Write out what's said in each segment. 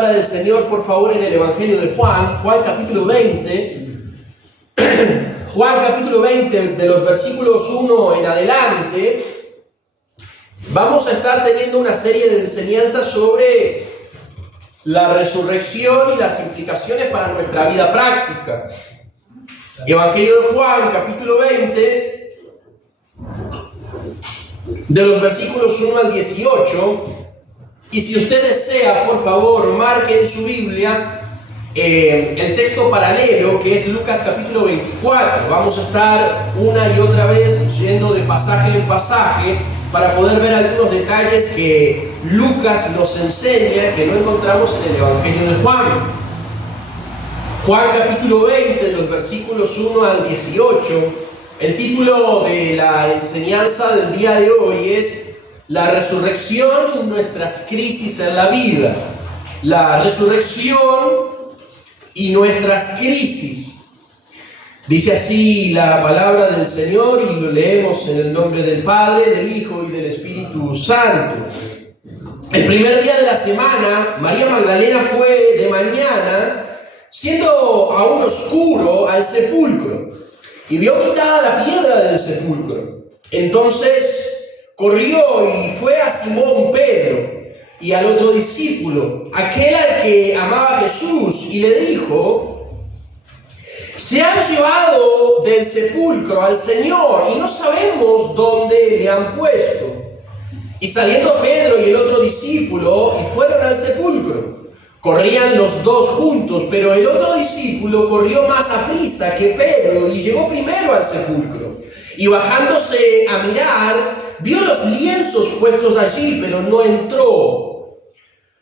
palabra del Señor, por favor, en el Evangelio de Juan, Juan capítulo 20. Juan capítulo 20, de los versículos 1 en adelante, vamos a estar teniendo una serie de enseñanzas sobre la resurrección y las implicaciones para nuestra vida práctica. Evangelio de Juan, capítulo 20, de los versículos 1 al 18. Y si usted desea, por favor, marque en su Biblia el texto paralelo, que es Lucas capítulo 24. Vamos a estar una y otra vez yendo de pasaje en pasaje para poder ver algunos detalles que Lucas nos enseña que no encontramos en el Evangelio de Juan. Juan capítulo 20, de los versículos 1 al 18. El título de la enseñanza del día de hoy es La resurrección y nuestras crisis en la vida. La resurrección y nuestras crisis. Dice así la palabra del Señor y lo leemos en el nombre del Padre, del Hijo y del Espíritu Santo. El primer día de la semana, María Magdalena fue de mañana, siendo aún oscuro, al sepulcro y vio quitada la piedra del sepulcro. Entonces corrió y fue a Simón Pedro y al otro discípulo, aquel al que amaba a Jesús, y le dijo: se han llevado del sepulcro al Señor y no sabemos dónde le han puesto. Y saliendo Pedro y el otro discípulo y fueron al sepulcro. Corrían los dos juntos, pero el otro discípulo corrió más aprisa que Pedro y llegó primero al sepulcro. Y bajándose a mirar, vio los lienzos puestos allí, pero no entró.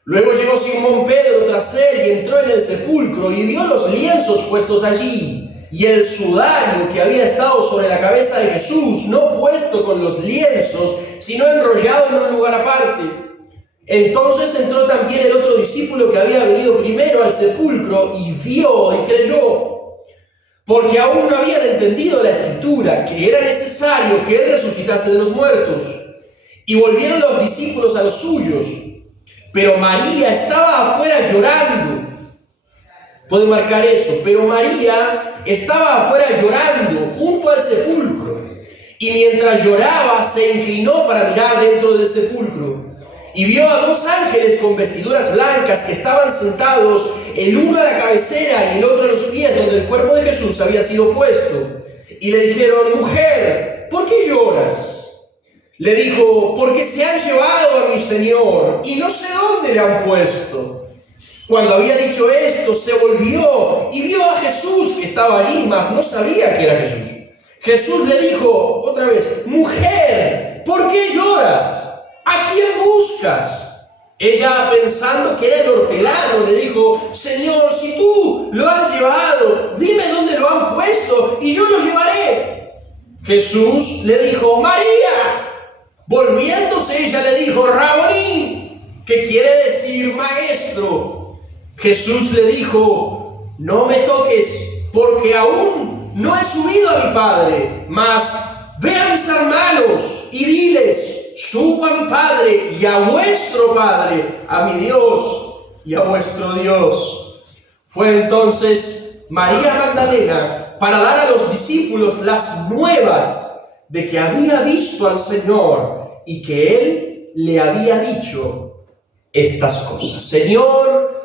Luego llegó Simón Pedro tras él y entró en el sepulcro y vio los lienzos puestos allí y el sudario que había estado sobre la cabeza de Jesús, no puesto con los lienzos, sino enrollado en un lugar aparte. Entonces entró también el otro discípulo que había venido primero al sepulcro y vio y creyó, porque aún no habían entendido la Escritura, que era necesario que él resucitase de los muertos. Y volvieron los discípulos a los suyos, pero María estaba afuera llorando. Puede marcar eso. Pero María estaba afuera llorando junto al sepulcro. Y mientras lloraba, se inclinó para mirar dentro del sepulcro. Y vio a dos ángeles con vestiduras blancas que estaban sentados, el uno a la cabecera y el otro a los pies, donde el cuerpo de Jesús había sido puesto. Y le dijeron: mujer, ¿por qué lloras? Le dijo: porque se han llevado a mi Señor y no sé dónde le han puesto. Cuando había dicho esto, se volvió y vio a Jesús que estaba allí, mas no sabía que era Jesús. Jesús le dijo otra vez: mujer, ¿por qué lloras? ¿A quién buscas? Ella, pensando que era el hortelano, le dijo: Señor, si tú lo has llevado, dime dónde lo han puesto y yo lo llevaré. Jesús le dijo: María. Volviéndose, ella le dijo: Raboní, que quiere decir maestro. Jesús le dijo: no me toques, porque aún no he subido a mi Padre, mas ve a mis hermanos y diles: subo a mi Padre y a vuestro Padre, a mi Dios y a vuestro Dios. Fue entonces María Magdalena para dar a los discípulos las nuevas de que había visto al Señor y que Él le había dicho estas cosas. Señor,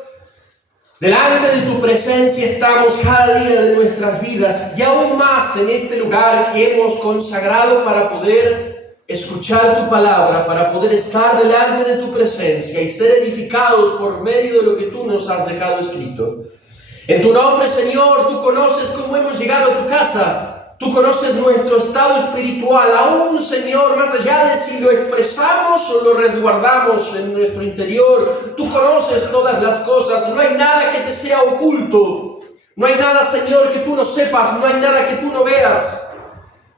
delante de tu presencia estamos cada día de nuestras vidas y aún más en este lugar que hemos consagrado para poder escuchar tu palabra, para poder estar delante de tu presencia y ser edificados por medio de lo que tú nos has dejado escrito. En tu nombre, Señor, tú conoces cómo hemos llegado a tu casa. Tú conoces nuestro estado espiritual, aún, Señor, más allá de si lo expresamos o lo resguardamos en nuestro interior. Tú conoces todas las cosas, no hay nada que te sea oculto. No hay nada, Señor, que tú no sepas, no hay nada que tú no veas.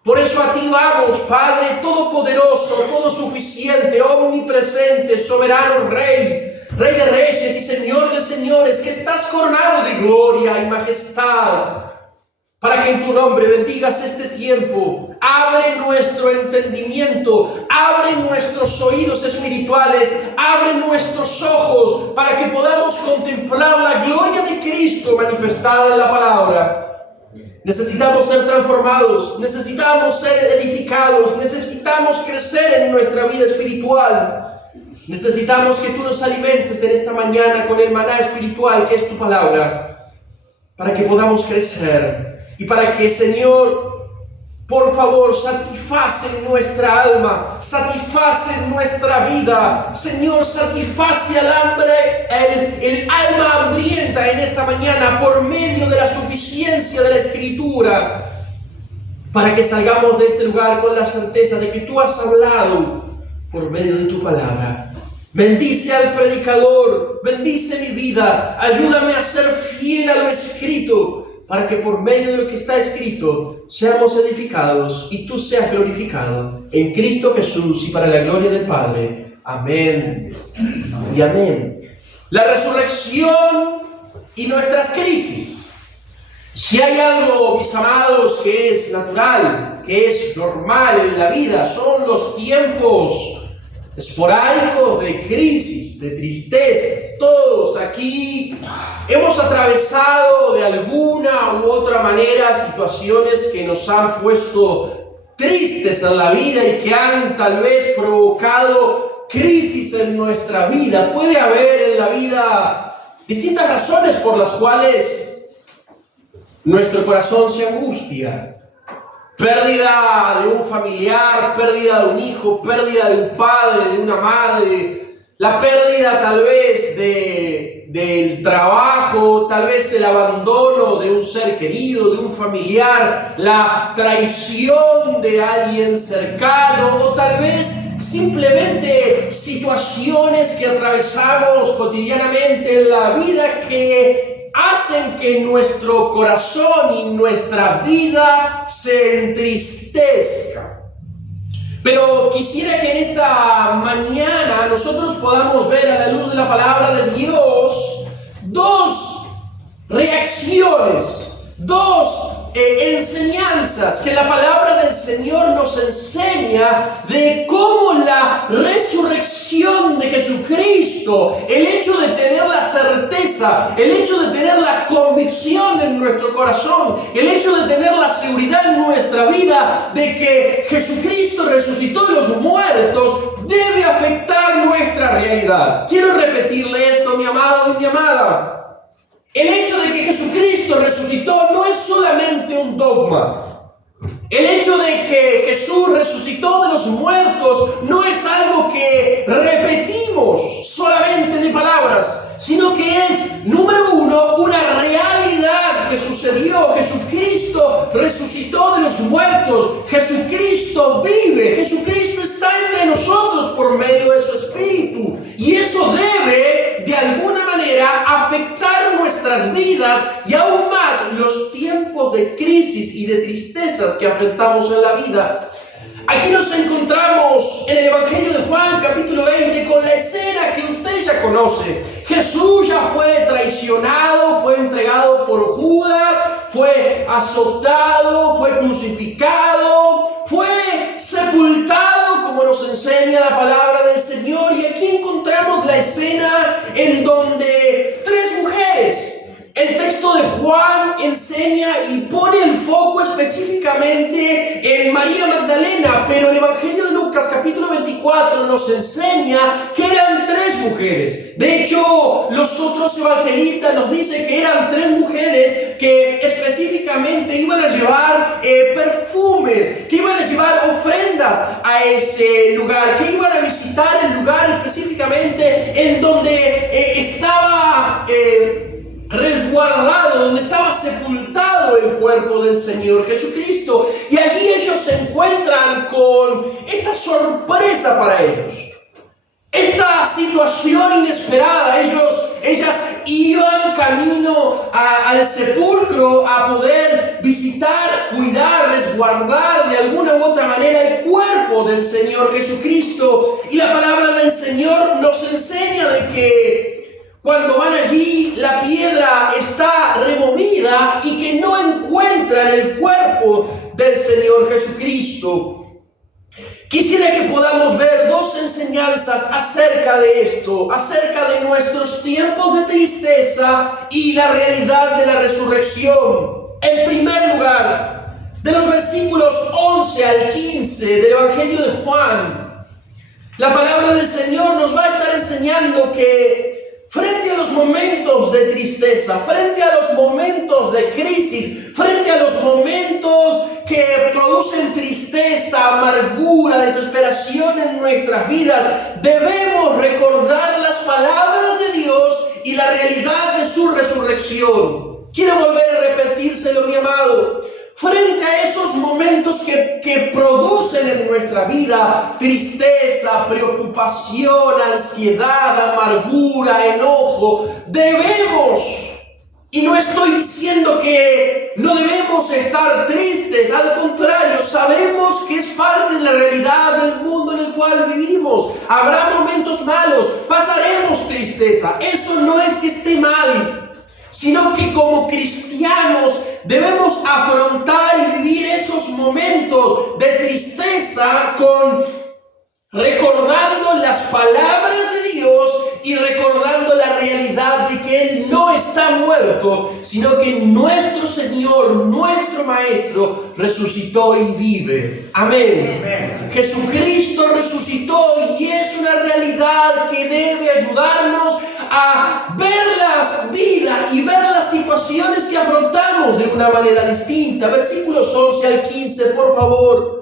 Por eso a ti vamos, Padre todopoderoso, todo suficiente, omnipresente, soberano Rey, Rey de reyes y Señor de señores, que estás coronado de gloria y majestad. para que en tu nombre bendigas este tiempo. Abre nuestro entendimiento, abre nuestros oídos espirituales, abre nuestros ojos para que podamos contemplar la gloria de Cristo manifestada en la palabra. Necesitamos ser transformados, necesitamos ser edificados, necesitamos crecer en nuestra vida espiritual. Necesitamos que tú nos alimentes en esta mañana con el maná espiritual que es tu palabra, para que podamos crecer y para que, Señor, por favor, satisface nuestra alma, satisface nuestra vida. Señor, satisface al hambre, el alma hambrienta en esta mañana por medio de la suficiencia de la Escritura, para que salgamos de este lugar con la certeza de que tú has hablado por medio de tu palabra. Bendice al predicador, bendice mi vida, ayúdame a ser fiel a lo escrito, para que por medio de lo que está escrito seamos edificados y tú seas glorificado en Cristo Jesús y para la gloria del Padre. Amén y amén. La resurrección y nuestras crisis. Si hay algo, mis amados, que es natural, que es normal en la vida, son los tiempos esporádicos de crisis, de tristezas. Todos aquí hemos atravesado de alguna u otra manera situaciones que nos han puesto tristes en la vida y que han tal vez provocado crisis en nuestra vida. Puede haber en la vida distintas razones por las cuales nuestro corazón se angustia. Pérdida de un familiar, pérdida de un hijo, pérdida de un padre, de una madre, la pérdida tal vez del trabajo, tal vez el abandono de un ser querido, de un familiar, la traición de alguien cercano, o tal vez simplemente situaciones que atravesamos cotidianamente en la vida que hacen que nuestro corazón y nuestra vida se entristezca. Pero quisiera que en esta mañana nosotros podamos ver a la luz de la palabra de Dios dos reacciones, dos enseñanzas que la palabra del Señor nos enseña de cómo la resurrección de Jesucristo, el hecho de tener la certeza, el hecho de tener la convicción en nuestro corazón, el hecho de tener la seguridad en nuestra vida de que Jesucristo resucitó de los muertos, debe afectar nuestra realidad. Quiero repetirle esto, mi amado y mi amada. El hecho de que Jesucristo resucitó no es solamente un dogma. El hecho de que Jesús resucitó de los muertos no es algo que repetimos solamente de palabras, sino que es, número uno, una realidad que sucedió. Jesucristo resucitó de los muertos. Jesucristo vive. Jesucristo está entre nosotros por medio de su Espíritu. Y eso debe, de alguna manera, afectar nuestras vidas y aún más los tiempos de crisis y de tristezas que enfrentamos en la vida. Aquí nos encontramos en el Evangelio de Juan, capítulo 20, con la escena que usted ya conoce. Jesús ya fue traicionado, fue entregado por Judas, fue azotado, fue crucificado, fue sepultado, como nos enseña la palabra del Señor. Y aquí encontramos la escena en donde tres mujeres, el texto de Juan enseña y pone el foco específicamente en María Magdalena, pero el Evangelio de Lucas capítulo 24 nos enseña que eran tres mujeres. De hecho, los otros evangelistas nos dicen que eran tres mujeres que específicamente iban a llevar perfumes, que iban a llevar ofrendas a ese lugar, que iban a visitar el lugar específicamente en donde estaba resguardado, donde estaba sepultado el cuerpo del Señor Jesucristo. Y allí ellos se encuentran con esta sorpresa para ellos, esta situación inesperada. Ellas iban camino al sepulcro a poder visitar, cuidar, resguardar de alguna u otra manera el cuerpo del Señor Jesucristo. Y la palabra del Señor nos enseña de que cuando van allí, la piedra está removida y que no encuentran el cuerpo del Señor Jesucristo. Quisiera que podamos ver dos enseñanzas acerca de esto, acerca de nuestros tiempos de tristeza y la realidad de la resurrección. En primer lugar, de los versículos 11 al 15 del Evangelio de Juan, la palabra del Señor nos va a estar enseñando que frente a los momentos de tristeza, frente a los momentos de crisis, frente a los momentos que producen tristeza, amargura, desesperación en nuestras vidas, debemos recordar las palabras de Dios y la realidad de su resurrección. Quiero volver a repetírselo, mi amado. Frente a esos momentos que producen en nuestra vida tristeza, preocupación, ansiedad, amargura, enojo, debemos, y no estoy diciendo que no debemos estar tristes, al contrario, sabemos que es parte de la realidad del mundo en el cual vivimos. Habrá momentos malos, pasaremos tristeza, eso no es que esté mal, sino que como cristianos debemos afrontar y vivir esos momentos de tristeza recordando las palabras de Dios y recordando la realidad de que Él no está muerto, sino que nuestro Señor, nuestro Maestro, resucitó y vive. Amén. Amén. Jesucristo resucitó y es una realidad que debe ayudarnos a ver las vidas y ver las situaciones que afrontamos de una manera distinta. Versículos 11 al 15, por favor.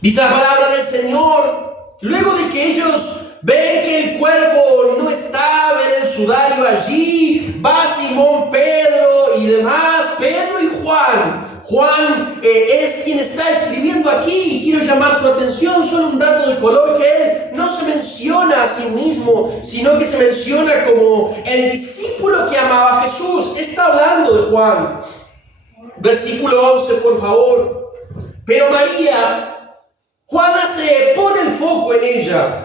Dice la palabra del Señor: luego de que ellos ven que el cuerpo no estaba en el sudario allí, va Simón Pedro y demás, Pedro y Juan. Juan es quien está escribiendo aquí, y quiero llamar su atención, solo un dato de color, que él no se menciona a sí mismo, sino que se menciona como el discípulo que amaba a Jesús. Está hablando de Juan. Versículo 11, por favor. Pero María, Juan pone el foco en ella.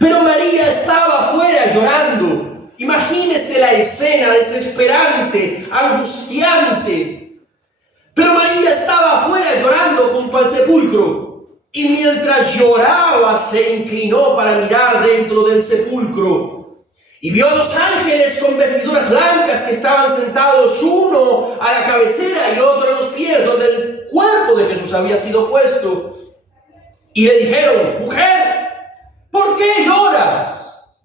Pero María estaba afuera llorando. Imagínese la escena desesperante, angustiante. Pero María estaba afuera llorando junto al sepulcro, y mientras lloraba se inclinó para mirar dentro del sepulcro, y vio a dos ángeles con vestiduras blancas que estaban sentados, uno a la cabecera y otro a los pies, donde el cuerpo de Jesús había sido puesto. Y le dijeron: mujer, ¿por qué lloras?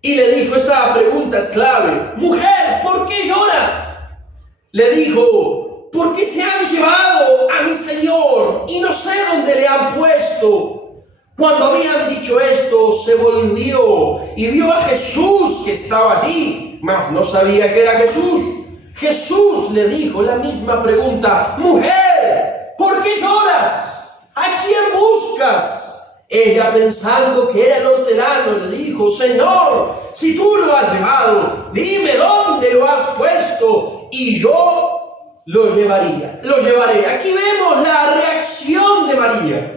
Y le dijo, esta pregunta es clave: mujer, ¿por qué lloras? Le dijo: porque se han llevado a mi Señor y no sé dónde le han puesto. Cuando habían dicho esto, se volvió y vio a Jesús que estaba allí, mas no sabía que era Jesús. Jesús le dijo la misma pregunta: mujer, ¿por qué lloras? ¿A quién buscas? Ella, pensando que era el hortelano, le dijo: Señor, si tú lo has llevado, dime dónde lo has puesto y yo lo llevaré. Aquí vemos la reacción de María,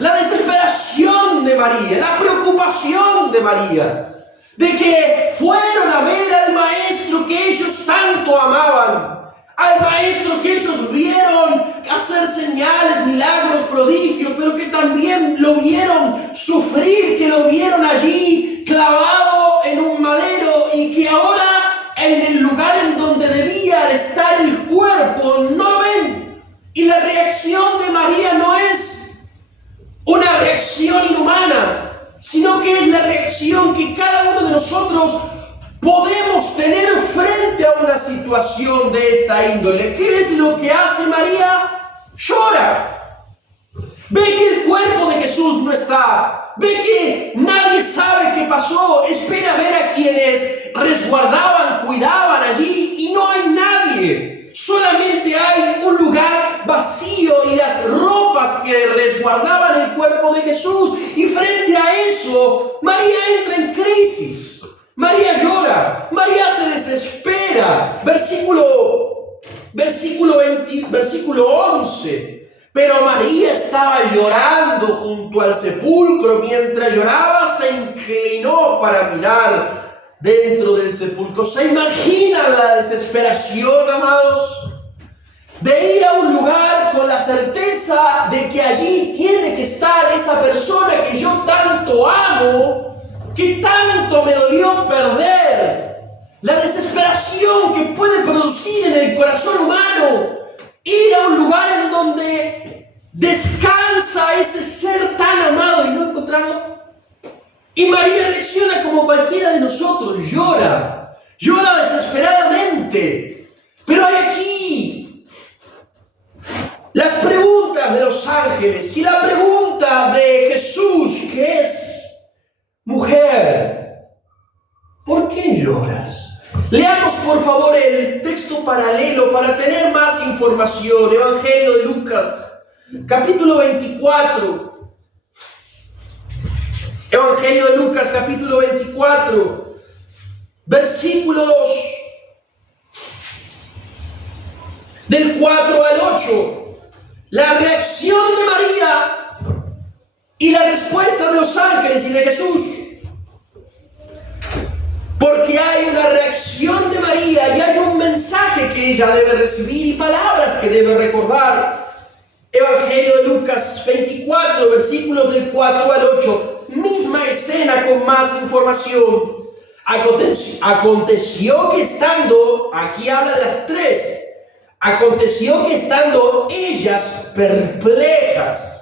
la desesperación de María, la preocupación de María, de que fueron a ver al Maestro que ellos tanto amaban, al Maestro que ellos vieron hacer señales, milagros, prodigios, pero que también lo vieron sufrir, que lo vieron allí clavado en un madero, y que ahora en el lugar en donde debía estar el cuerpo no lo ven. Y la reacción de María no es una reacción inhumana, sino que es la reacción que cada uno de nosotros podemos tener frente a una situación de esta índole. ¿Qué es lo que hace María? Llora. Ve que el cuerpo de Jesús no está. Ve que nadie sabe qué pasó. Espera ver a quienes resguardaban, cuidaban allí, y no hay nadie. Solamente hay un lugar vacío y las ropas que resguardaban el cuerpo de Jesús. Y frente a eso, María entra en crisis. María llora. María se desespera. Versículo 11. Pero María estaba llorando junto al sepulcro. Mientras lloraba, se inclinó para mirar dentro del sepulcro. ¿Se imaginan la desesperación, amados? de ir a un lugar con la certeza de que allí tiene que estar esa persona que yo tanto amo, que tanto me dolió perder. La desesperación que puede producir en el corazón humano ir a un lugar en donde descansa ese ser tan amado y no encontrarlo. Y María reacciona como cualquiera de nosotros, llora desesperadamente. Pero hay aquí las preguntas de los ángeles y la pregunta de Jesús, que es: mujer, ¿por qué lloras? Leamos por favor el texto paralelo para tener más información. Evangelio de Lucas, capítulo 24. Evangelio de Lucas, capítulo 24, versículos del 4 al 8. La reacción de María y la respuesta de los ángeles y de Jesús. Porque hay una reacción de María y hay un mensaje que ella debe recibir y palabras que debe recordar. Evangelio de Lucas 24, versículos del 4 al 8. Misma escena con más información. Aconteció que estando, aquí habla de las tres, aconteció que estando ellas perplejas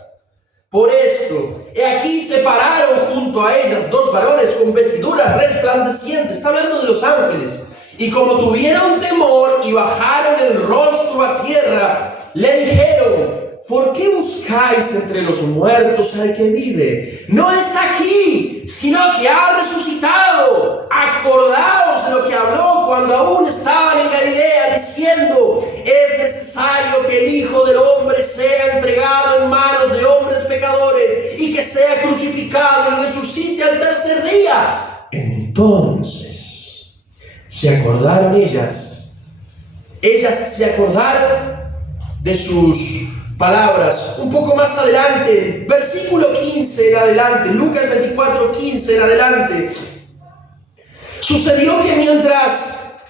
por esto, he aquí se pararon junto a ellas dos varones con vestiduras resplandecientes. Está hablando de los ángeles. Y como tuvieron temor y bajaron el rostro a tierra, le dijeron: ¿por qué buscáis entre los muertos al que vive? No está aquí, sino que ha resucitado. Acordaos de lo que habló cuando aún estaban en Galilea, diciendo: es necesario que el Hijo del Hombre sea entregado en manos de hombres pecadores y que sea crucificado y resucite al tercer día. Entonces se acordaron ellas se acordaron de sus palabras. Un poco más adelante, versículo 15 en adelante, Lucas 24, 15 en adelante. Sucedió que mientras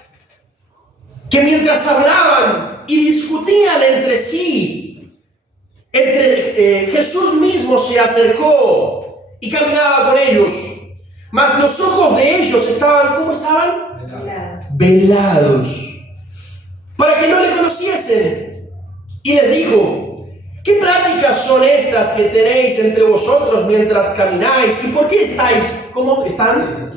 hablaban y discutían entre sí, Jesús mismo se acercó y caminaba con ellos. Mas los ojos de ellos estaban, ¿cómo estaban? Velados, para que no le conociesen. Y les dijo: ¿qué pláticas son estas que tenéis entre vosotros mientras camináis? ¿Y por qué estáis? ¿Cómo están?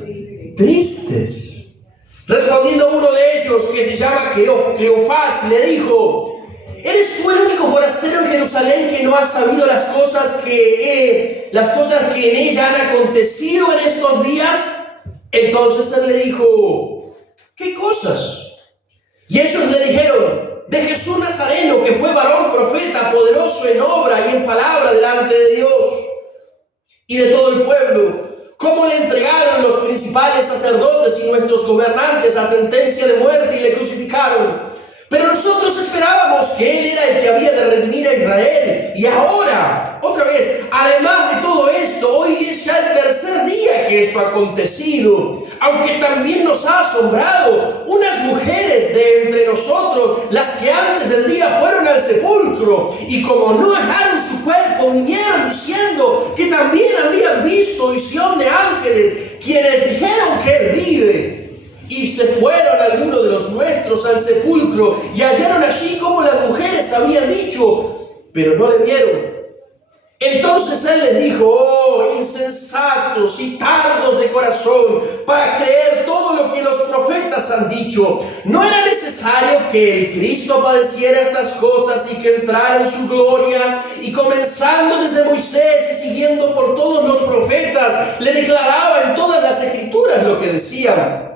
Tristes. Respondiendo uno de ellos, que se llama Cleofás, le dijo: ¿eres tú el único forastero en Jerusalén que no has sabido las cosas que en ella han acontecido en estos días? Entonces él le dijo: ¿qué cosas? Y ellos le dijeron: de Jesús Nazareno, que fue varón profeta, poderoso en obra y en palabra delante de Dios y de todo el pueblo, cómo le entregaron los principales sacerdotes y nuestros gobernantes a sentencia de muerte y le crucificaron. Pero nosotros esperábamos que Él era el que había de redimir a Israel. Y ahora, otra vez, además de todo esto, hoy es ya el tercer día que esto ha acontecido. Aunque también nos ha asombrado unas mujeres de entre nosotros, las que antes del día fueron al sepulcro, y como no hallaron su cuerpo, vinieron diciendo que también habían visto visión de ángeles, quienes dijeron que Él vive. Y se fueron algunos de los nuestros al sepulcro y hallaron allí como las mujeres habían dicho, pero no le vieron. Entonces él les dijo: oh, insensatos y tardos de corazón, para creer todo lo que los profetas han dicho. ¿No era necesario que el Cristo padeciera estas cosas y que entrara en su gloria? Y comenzando desde Moisés y siguiendo por todos los profetas, le declaraba en todas las escrituras lo que decían.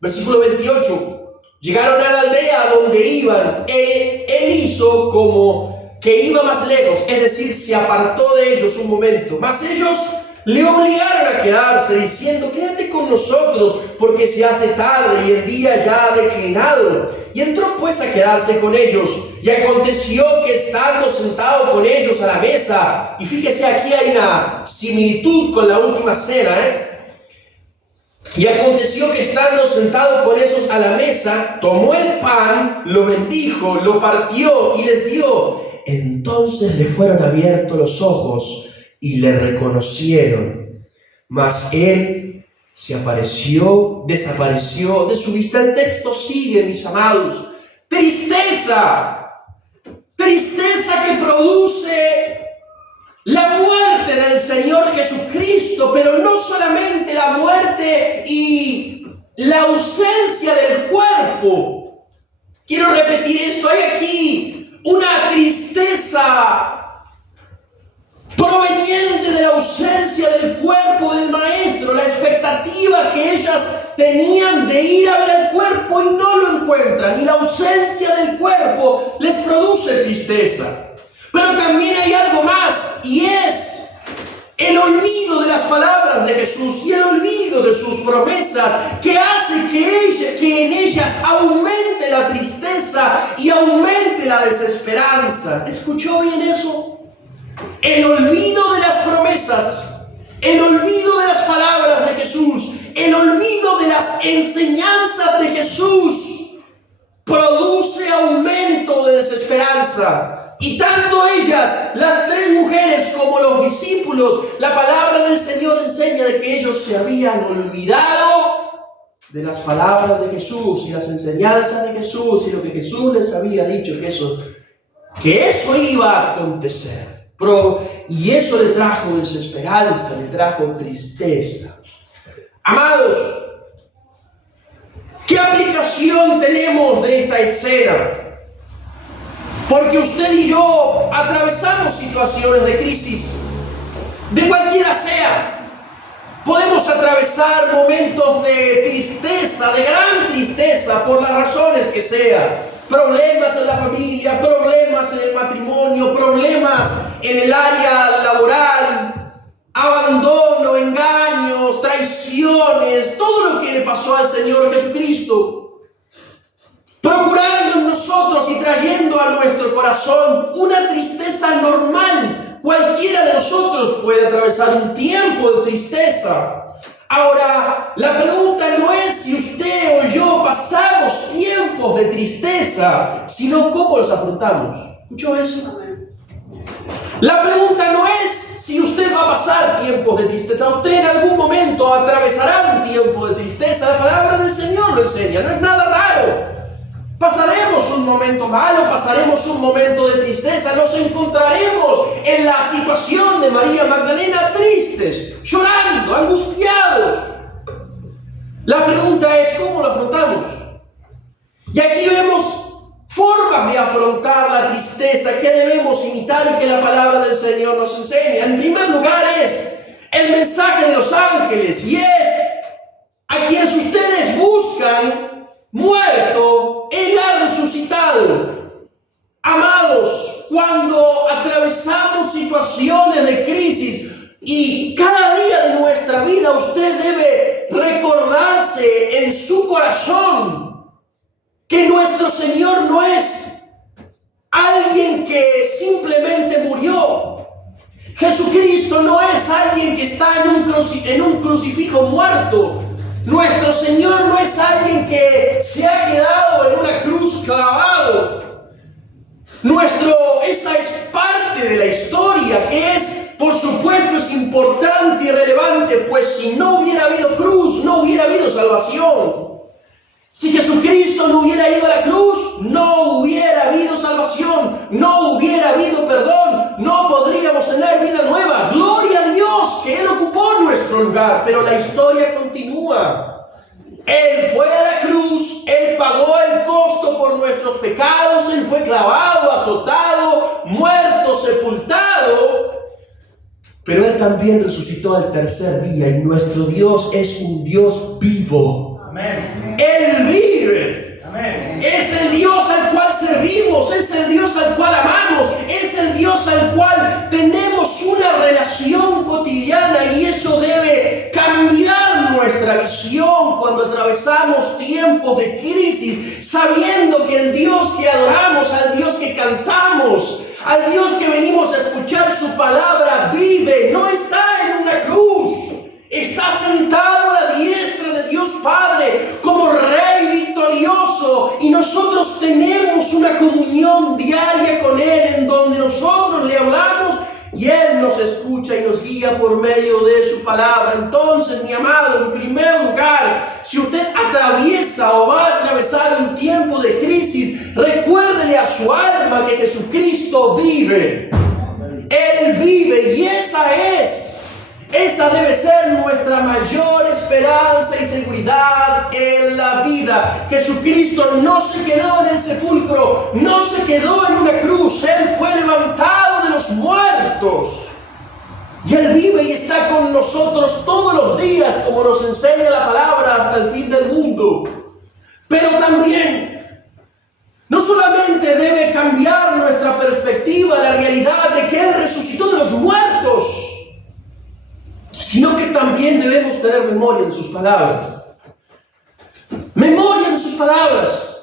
Versículo 28. Llegaron a la aldea donde iban. Él hizo como que iba más lejos, es decir, se apartó de ellos un momento. Mas ellos le obligaron a quedarse, diciendo: quédate con nosotros, porque se hace tarde y el día ya ha declinado. Y entró pues a quedarse con ellos. Y aconteció que estando sentado con ellos a la mesa, y fíjese, aquí hay una similitud con la última cena, Y aconteció que estando sentado con esos a la mesa, tomó el pan, lo bendijo, lo partió y les dio. Entonces le fueron abiertos los ojos y le reconocieron. Mas él desapareció de su vista. El texto sigue, mis amados. Tristeza que produce la muerte del Señor Jesucristo, pero no solamente la muerte y la ausencia del cuerpo. Quiero repetir esto, hay aquí una tristeza proveniente de la ausencia del cuerpo del Maestro, la expectativa que ellas tenían de ir a ver el cuerpo y no lo encuentran, y la ausencia del cuerpo les produce tristeza. Pero también hay algo más, y es el olvido de las palabras de Jesús y el olvido de sus promesas, que hace que en ellas aumente la tristeza y aumente la desesperanza. ¿Escuchó bien eso? El olvido de las promesas, el olvido de las palabras de Jesús, el olvido de las enseñanzas de Jesús produce aumento de desesperanza. Y tanto ellas, las tres mujeres, como los discípulos, la palabra del Señor enseña de que ellos se habían olvidado de las palabras de Jesús y las enseñanzas de Jesús y lo que Jesús les había dicho, que eso iba a acontecer. Y eso le trajo desesperanza, le trajo tristeza. Amados, ¿qué aplicación tenemos de esta escena? Porque usted y yo atravesamos situaciones de crisis, de cualquiera sea. Podemos atravesar momentos de tristeza, de gran tristeza, por las razones que sean. Problemas en la familia, problemas en el matrimonio, problemas en el área laboral, abandono, engaños, traiciones, todo lo que le pasó al Señor Jesucristo. Procurando en nosotros y trayendo a nuestro corazón una tristeza normal. Cualquiera de nosotros puede atravesar un tiempo de tristeza. Ahora, la pregunta no es si usted o yo pasamos tiempos de tristeza, sino cómo los afrontamos. ¿Escuchó eso? La pregunta no es si usted va a pasar tiempos de tristeza. Usted en algún momento atravesará un tiempo de tristeza. La palabra del Señor lo enseña, no es nada raro. Pasaremos un momento malo, pasaremos un momento de tristeza, nos encontraremos en la situación de María Magdalena, tristes, llorando, angustiados. La pregunta es, ¿cómo lo afrontamos? Y aquí vemos formas de afrontar la tristeza que debemos imitar y que la palabra del Señor nos enseña. En primer lugar es el mensaje de los ángeles, y es a quienes ustedes buscan muerto, Él ha resucitado. Amados, cuando atravesamos situaciones de crisis y cada día de nuestra vida, usted debe recordarse en su corazón que nuestro Señor no es alguien que simplemente murió. Jesucristo no es alguien que está en un crucifijo muerto. Nuestro Señor no es alguien que se ha quedado en una cruz clavado. Esa es parte de la historia, que es, por supuesto, es importante y relevante, pues si no hubiera habido cruz, no hubiera habido salvación. Si Jesucristo no hubiera ido a la cruz, no hubiera habido salvación, no hubiera habido perdón, no podríamos tener vida nueva. Gloria a Dios que Él ocupó nuestro lugar, pero la historia continúa. Él fue a la cruz, Él pagó el costo por nuestros pecados, Él fue clavado, azotado, muerto, sepultado, pero Él también resucitó al tercer día, y nuestro Dios es un Dios vivo. Amén. Él vive. Amén. Es el Dios al cual servimos, es el Dios al cual amamos, es el Dios al cual tenemos una relación cotidiana, y eso debe cambiar nuestra visión cuando atravesamos tiempos de crisis, sabiendo que el Dios que adoramos, al Dios que cantamos, al Dios que venimos a escuchar su palabra, vive, no está en una cruz, está sentado a la diestra de el Dios Padre como Rey victorioso y nosotros tenemos una comunión diaria con Él en donde nosotros le hablamos y Él nos escucha y nos guía por medio de su palabra. Entonces, mi amado, en primer lugar, si usted atraviesa o va a atravesar un tiempo de crisis, recuérdele a su alma que Jesucristo vive. Él vive y esa debe ser nuestra mayor esperanza y seguridad en la vida. Jesucristo no se quedó en el sepulcro, no se quedó en una cruz. Él fue levantado de los muertos. Y Él vive y está con nosotros todos los días, como nos enseña la palabra, hasta el fin del mundo. Pero también, no solamente debe cambiar nuestra perspectiva, la realidad de que Él resucitó de los muertos, sino que también debemos tener memoria de sus palabras. Memoria de sus palabras.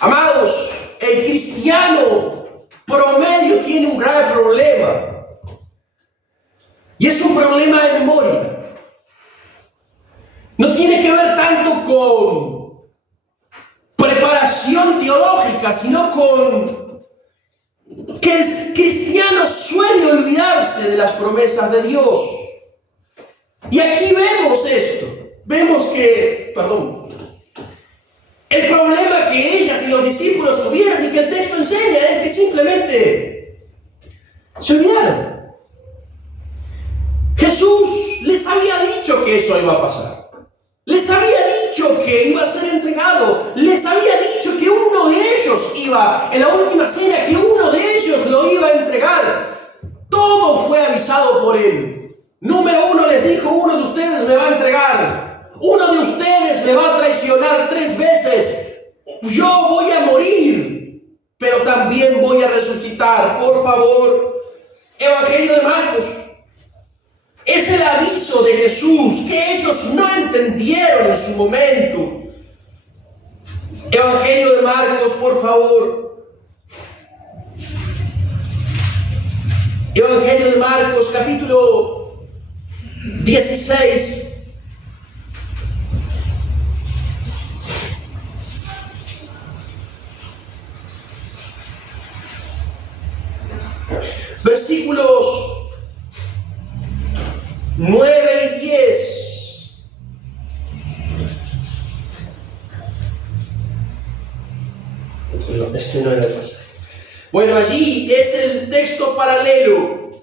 Amados, el cristiano promedio tiene un grave problema. Y es un problema de memoria. No tiene que ver tanto con preparación teológica, sino con que el cristiano suele olvidarse de las promesas de Dios. Y aquí vemos esto. Vemos que, el problema que ellas y los discípulos tuvieron y que el texto enseña es que simplemente se olvidaron. Jesús les había dicho que eso iba a pasar. Les había dicho que iba a ser entregado. Les había dicho que uno de ellos iba, en la última cena, que uno de ellos lo iba a entregar. Todo fue avisado por Él. Número 1 les dijo, uno de ustedes me va a entregar. Uno de ustedes me va a traicionar 3 veces. Yo voy a morir, pero también voy a resucitar. Por favor, Evangelio de Marcos. Es el aviso de Jesús que ellos no entendieron en su momento. Evangelio de Marcos, por favor. Evangelio de Marcos, capítulo 16. Versículos 9 y 10. No, este no era el pasaje. Bueno, allí es el texto paralelo.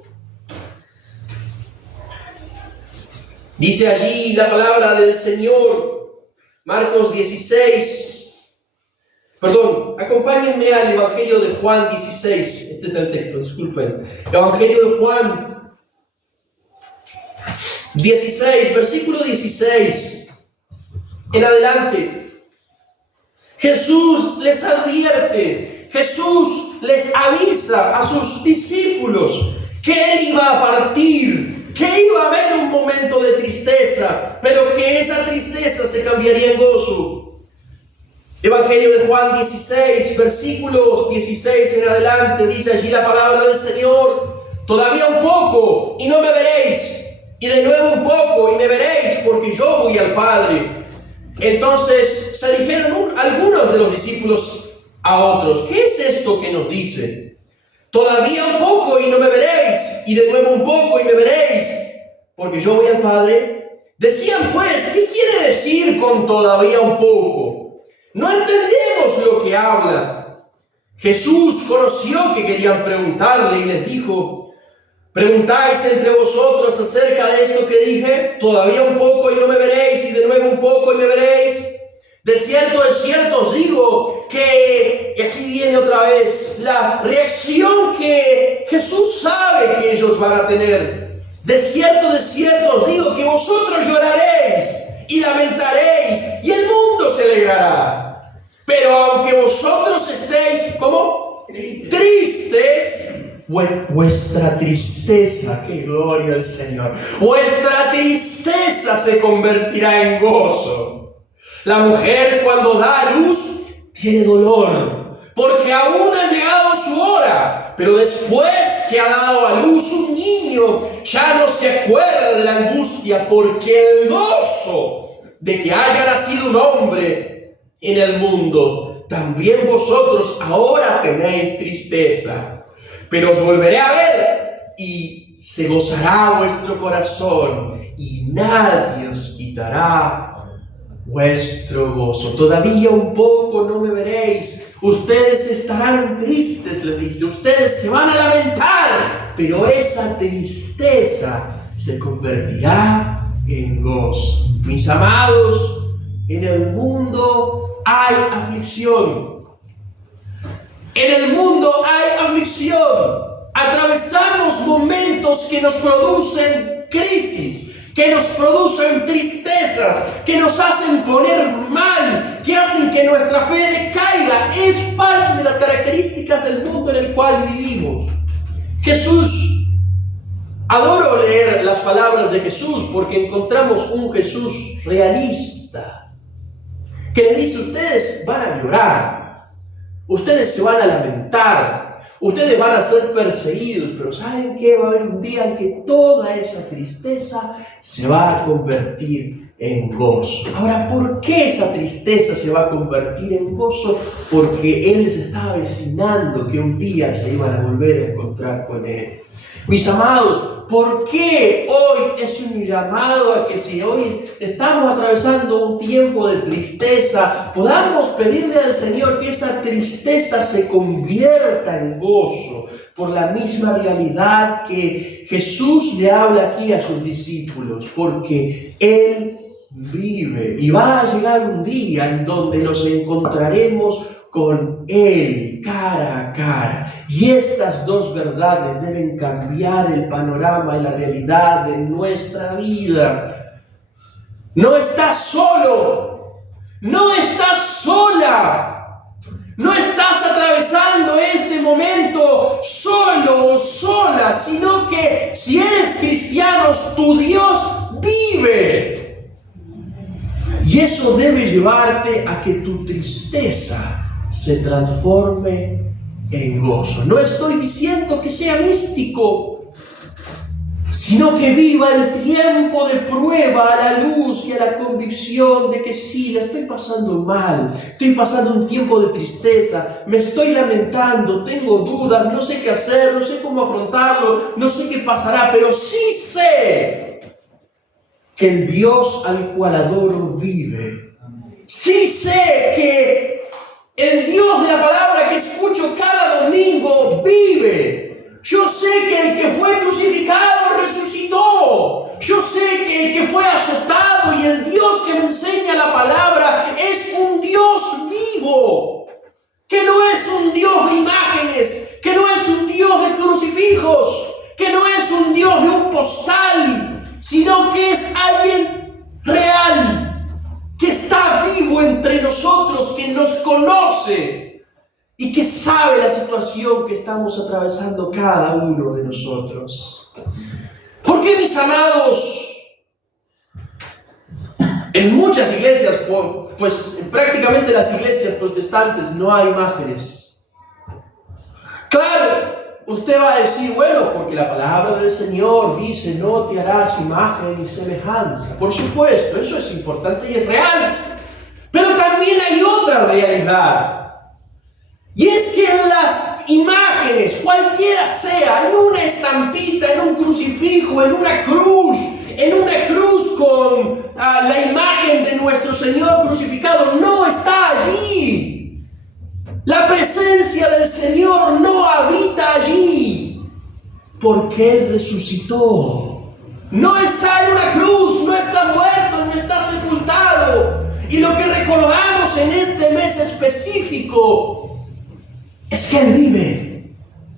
Dice allí la palabra del Señor, Marcos 16. Acompáñenme al Evangelio de Juan 16. Este es el texto, disculpen. Evangelio de Juan 16, versículo 16 en adelante. Jesús les advierte, Jesús les avisa a sus discípulos que Él iba a partir, que iba a haber un momento de tristeza, pero que esa tristeza se cambiaría en gozo. Evangelio de Juan 16, versículos 16 en adelante, dice allí la palabra del Señor: todavía un poco y no me veréis, y de nuevo un poco y me veréis, porque yo voy al Padre. Entonces se dijeron algunos de los discípulos a otros: ¿qué es esto que nos dice? Todavía un poco y no me veréis, y de nuevo un poco y me veréis, porque yo voy al Padre. Decían pues: ¿qué quiere decir con todavía un poco? No entendemos lo que habla. Jesús conoció que querían preguntarle y les dijo: ¿preguntáis entre vosotros acerca de esto que dije? Todavía un poco y no me veréis, y de nuevo un poco y me veréis. De cierto os digo que, y aquí viene otra vez la reacción que Jesús sabe que ellos van a tener. De cierto os digo que vosotros lloraréis y lamentaréis, y el mundo se alegrará. Pero aunque vosotros estéis, ¿cómo? Tristes, vuestra tristeza, ¡qué gloria al Señor! Vuestra tristeza se convertirá en gozo. La mujer, cuando da a luz, tiene dolor, porque aún ha llegado su hora. Pero después que ha dado a luz un niño, ya no se acuerda de la angustia, porque el gozo de que haya nacido un hombre en el mundo, también vosotros ahora tenéis tristeza, pero os volveré a ver y se gozará vuestro corazón y nadie os quitará vuestro gozo. Todavía un poco no me veréis, ustedes estarán tristes, le dice, ustedes se van a lamentar, pero esa tristeza se convertirá en gozo. Mis amados, en el mundo hay aflicción. En el mundo hay aflicción. Atravesamos momentos que nos producen crisis, que nos producen tristezas, que nos hacen poner mal, que hacen que nuestra fe decaiga. Es parte de las características del mundo en el cual vivimos. Jesús, adoro leer las palabras de Jesús porque encontramos un Jesús realista, que le dice, ustedes van a llorar, ustedes se van a lamentar, ustedes van a ser perseguidos, pero ¿saben qué? Va a haber un día en que toda esa tristeza se va a convertir en gozo. Ahora, ¿por qué esa tristeza se va a convertir en gozo? Porque Él les estaba avecinando que un día se iban a volver a encontrar con Él. Mis amados, ¿por qué hoy es un llamado a que si hoy estamos atravesando un tiempo de tristeza, podamos pedirle al Señor que esa tristeza se convierta en gozo por la misma realidad que Jesús le habla aquí a sus discípulos? Porque Él vive y va a llegar un día en donde nos encontraremos con Él cara a cara. Y estas dos verdades deben cambiar el panorama y la realidad de nuestra vida. No estás solo, no estás sola, no estás atravesando este momento solo o sola, sino que si eres cristiano, tu Dios vive. Y eso debe llevarte a que tu tristeza se transforme en gozo. No estoy diciendo que sea místico, sino que viva el tiempo de prueba a la luz y a la convicción de que sí, la estoy pasando mal, estoy pasando un tiempo de tristeza, me estoy lamentando, tengo dudas, no sé qué hacer, no sé cómo afrontarlo, no sé qué pasará, pero sí sé que el Dios al cual adoro vive. Sí sé que el Dios de la palabra que escucho cada domingo vive. Yo sé que el que fue crucificado resucitó. Yo sé que el que fue azotado y el Dios que me enseña la palabra es un Dios vivo. Que no es un Dios de imágenes, que no es un Dios de crucifijos, que no es un Dios de un postal, sino que es alguien real, que está vivo entre nosotros, que nos conoce y que sabe la situación que estamos atravesando cada uno de nosotros. ¿Por qué, mis amados? En muchas iglesias, pues prácticamente las iglesias protestantes, no hay imágenes. Claro, usted va a decir, bueno, porque la palabra del Señor dice, no te harás imagen ni semejanza. Por supuesto, eso es importante y es real. Pero también hay otra realidad. Y es que en las imágenes, cualquiera sea, en una estampita, en un crucifijo, en una cruz con la imagen de nuestro Señor crucificado, no está allí. La presencia del Señor no habita allí, porque Él resucitó. No está en una cruz, no está muerto, no está sepultado. Y lo que recordamos en este mes específico es que Él vive,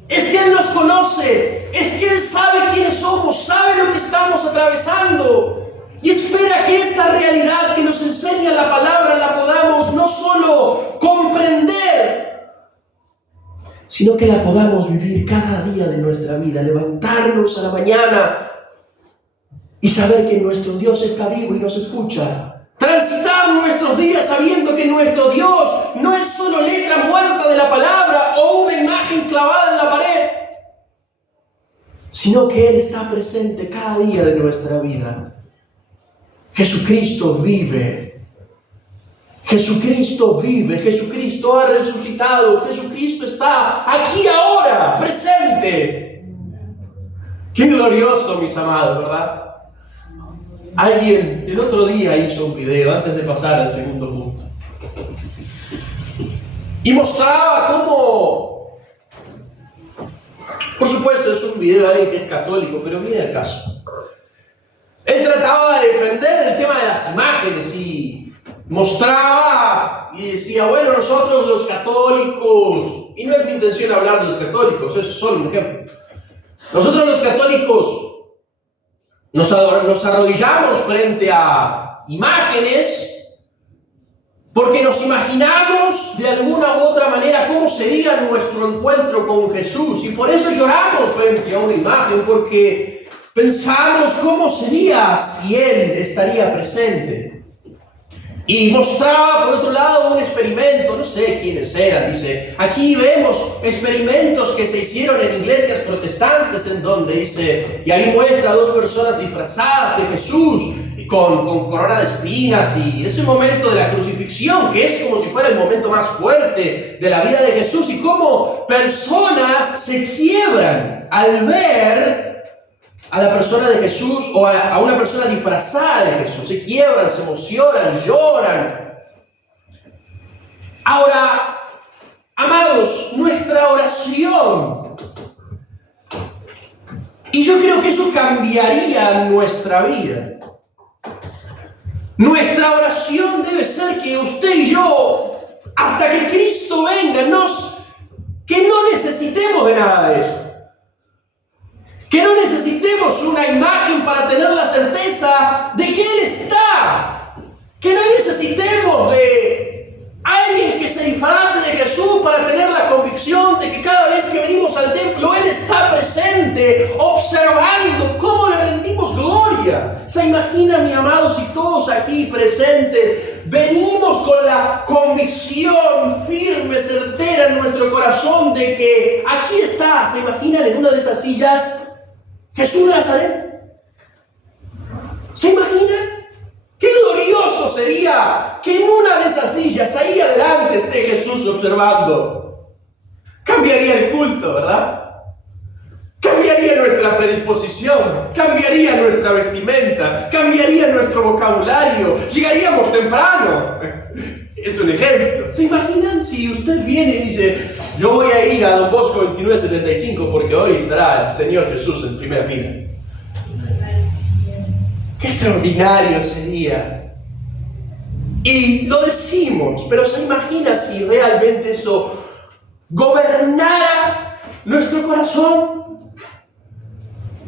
es que Él nos conoce, es que Él sabe quiénes somos, sabe lo que estamos atravesando. Y espera que esta realidad que nos enseña la palabra la podamos no solo comprender, sino que la podamos vivir cada día de nuestra vida, levantarnos a la mañana y saber que nuestro Dios está vivo y nos escucha. Transitar nuestros días sabiendo que nuestro Dios no es solo letra muerta de la palabra o una imagen clavada en la pared, sino que Él está presente cada día de nuestra vida. Jesucristo vive. Jesucristo vive, Jesucristo ha resucitado, Jesucristo está aquí ahora, presente. Qué glorioso, mis amados, ¿verdad? Alguien el otro día hizo un video antes de pasar al segundo punto y mostraba cómo, por supuesto es un video de alguien que es católico, pero viene al caso. Él trataba de defender el tema de las imágenes y mostraba y decía, bueno, nosotros los católicos, y no es mi intención hablar de los católicos, es solo un ejemplo. Nosotros los católicos nos arrodillamos frente a imágenes porque nos imaginamos de alguna u otra manera cómo sería nuestro encuentro con Jesús, y por eso lloramos frente a una imagen, porque pensamos cómo sería si Él estaría presente. Y mostraba por otro lado un experimento, no sé quiénes eran, dice, aquí vemos experimentos que se hicieron en iglesias protestantes en donde dice, y ahí muestra a dos personas disfrazadas de Jesús con corona de espinas, y ese momento de la crucifixión que es como si fuera el momento más fuerte de la vida de Jesús, y cómo personas se quiebran al ver a la persona de Jesús o a una persona disfrazada de Jesús. Se quiebran, se emocionan, lloran. Ahora, amados, nuestra oración, y yo creo que eso cambiaría nuestra vida. Nuestra oración debe ser que usted y yo, hasta que Cristo venga, que no necesitemos de nada de eso. Que no necesitemos una imagen para tener la certeza de que Él está. Que no necesitemos de alguien que se disfrace de Jesús para tener la convicción de que cada vez que venimos al templo Él está presente, observando cómo le rendimos gloria. ¿Se imagina, mi amado, si todos aquí presentes venimos con la convicción firme, certera en nuestro corazón de que aquí está? ¿Se imaginan en una de esas sillas Jesús de Nazaret? ¿Se imaginan? ¡Qué glorioso sería que en una de esas sillas ahí adelante esté Jesús observando! Cambiaría el culto, ¿verdad? Cambiaría nuestra predisposición, cambiaría nuestra vestimenta, cambiaría nuestro vocabulario, llegaríamos temprano. Es un ejemplo. ¿Se imaginan si usted viene y dice, yo voy a ir a Don Bosco 2975 porque hoy estará el Señor Jesús en primera fila? ¡Qué extraordinario sería! Y lo decimos, pero ¿se imagina si realmente eso gobernara nuestro corazón?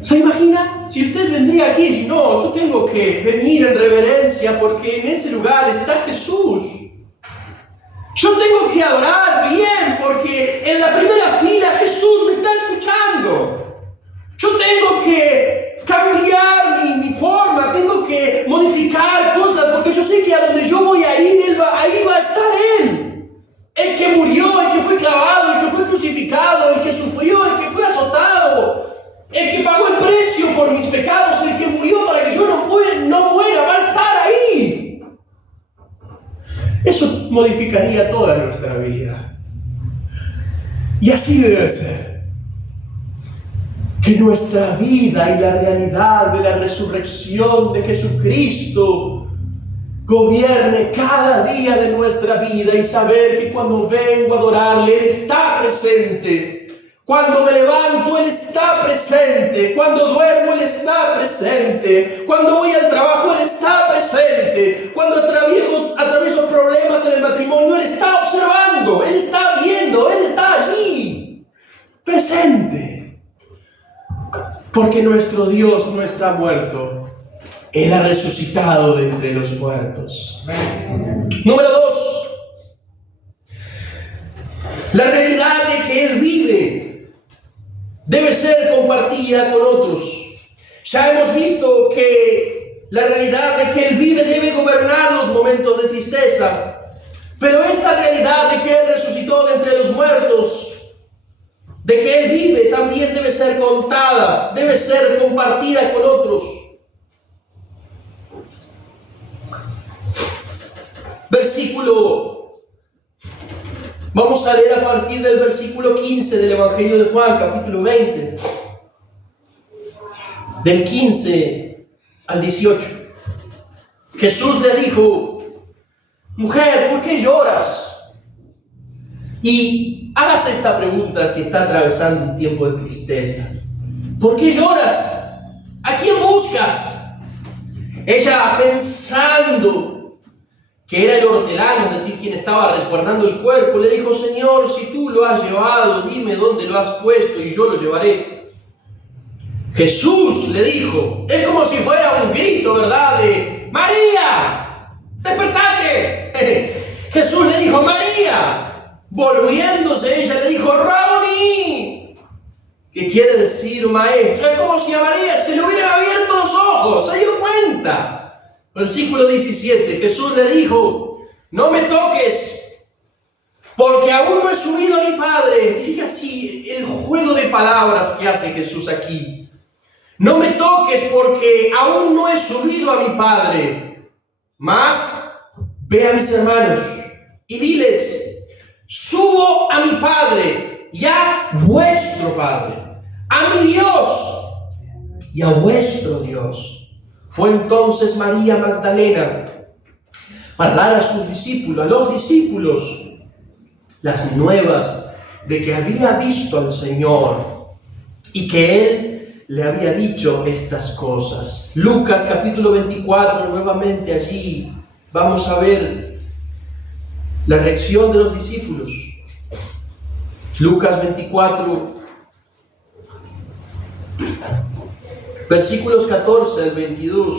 ¿Se imagina? Si usted vendría aquí y dice, no, yo tengo que venir en reverencia porque en ese lugar está Jesús. Yo tengo que adorar bien porque en la primera fila Jesús me está escuchando. Yo tengo que cambiar mi forma, tengo que modificar cosas porque yo sé que a donde yo voy a ir, ahí va a estar Él. El que murió, el que fue clavado, el que fue crucificado, el que sufrió, el que fue azotado, el que pagó el precio por mis pecados, el que murió para que yo no muera, va a estar ahí. Eso modificaría toda nuestra vida. Y así debe ser. Que nuestra vida y la realidad de la resurrección de Jesucristo gobierne cada día de nuestra vida, y saber que cuando vengo a adorarle, Él está presente. Cuando me levanto, Él está presente. Cuando duermo, Él está presente. Cuando voy al trabajo, Él está presente. Cuando atravieso problemas en el matrimonio, Él está observando. Él está viendo. Él está allí. Presente. Porque nuestro Dios no está muerto. Él ha resucitado de entre los muertos. Número 2. La realidad de que Él vive debe ser compartida con otros. Ya hemos visto que la realidad de que Él vive debe gobernar los momentos de tristeza. Pero esta realidad de que Él resucitó de entre los muertos, de que Él vive, también debe ser contada, debe ser compartida con otros. Vamos a leer a partir del versículo 15 del Evangelio de Juan, capítulo 20, del 15 al 18. Jesús le dijo: mujer, ¿por qué lloras? Y hágase esta pregunta si está atravesando un tiempo de tristeza. ¿Por qué lloras? ¿A quién buscas? Ella, pensando que era el hortelano, es decir, quien estaba resguardando el cuerpo, le dijo: Señor, si tú lo has llevado, dime dónde lo has puesto y yo lo llevaré. Jesús le dijo, es como si fuera un grito, ¿verdad? De María, despertate. Jesús le dijo: María. Volviéndose ella le dijo: Raboni, que quiere decir maestro. Es como si a María se le hubieran abierto los ojos, se dio cuenta. Versículo 17, Jesús le dijo: no me toques, porque aún no he subido a mi Padre. Fíjate el juego de palabras que hace Jesús aquí. No me toques porque aún no he subido a mi Padre. Mas ve a mis hermanos y diles: subo a mi Padre y a vuestro Padre, a mi Dios y a vuestro Dios. Fue entonces María Magdalena para dar a sus discípulos, a los discípulos, las nuevas de que había visto al Señor y que Él le había dicho estas cosas. Lucas capítulo 24, nuevamente allí vamos a ver la reacción de los discípulos. Lucas 24, versículos 14 al 22.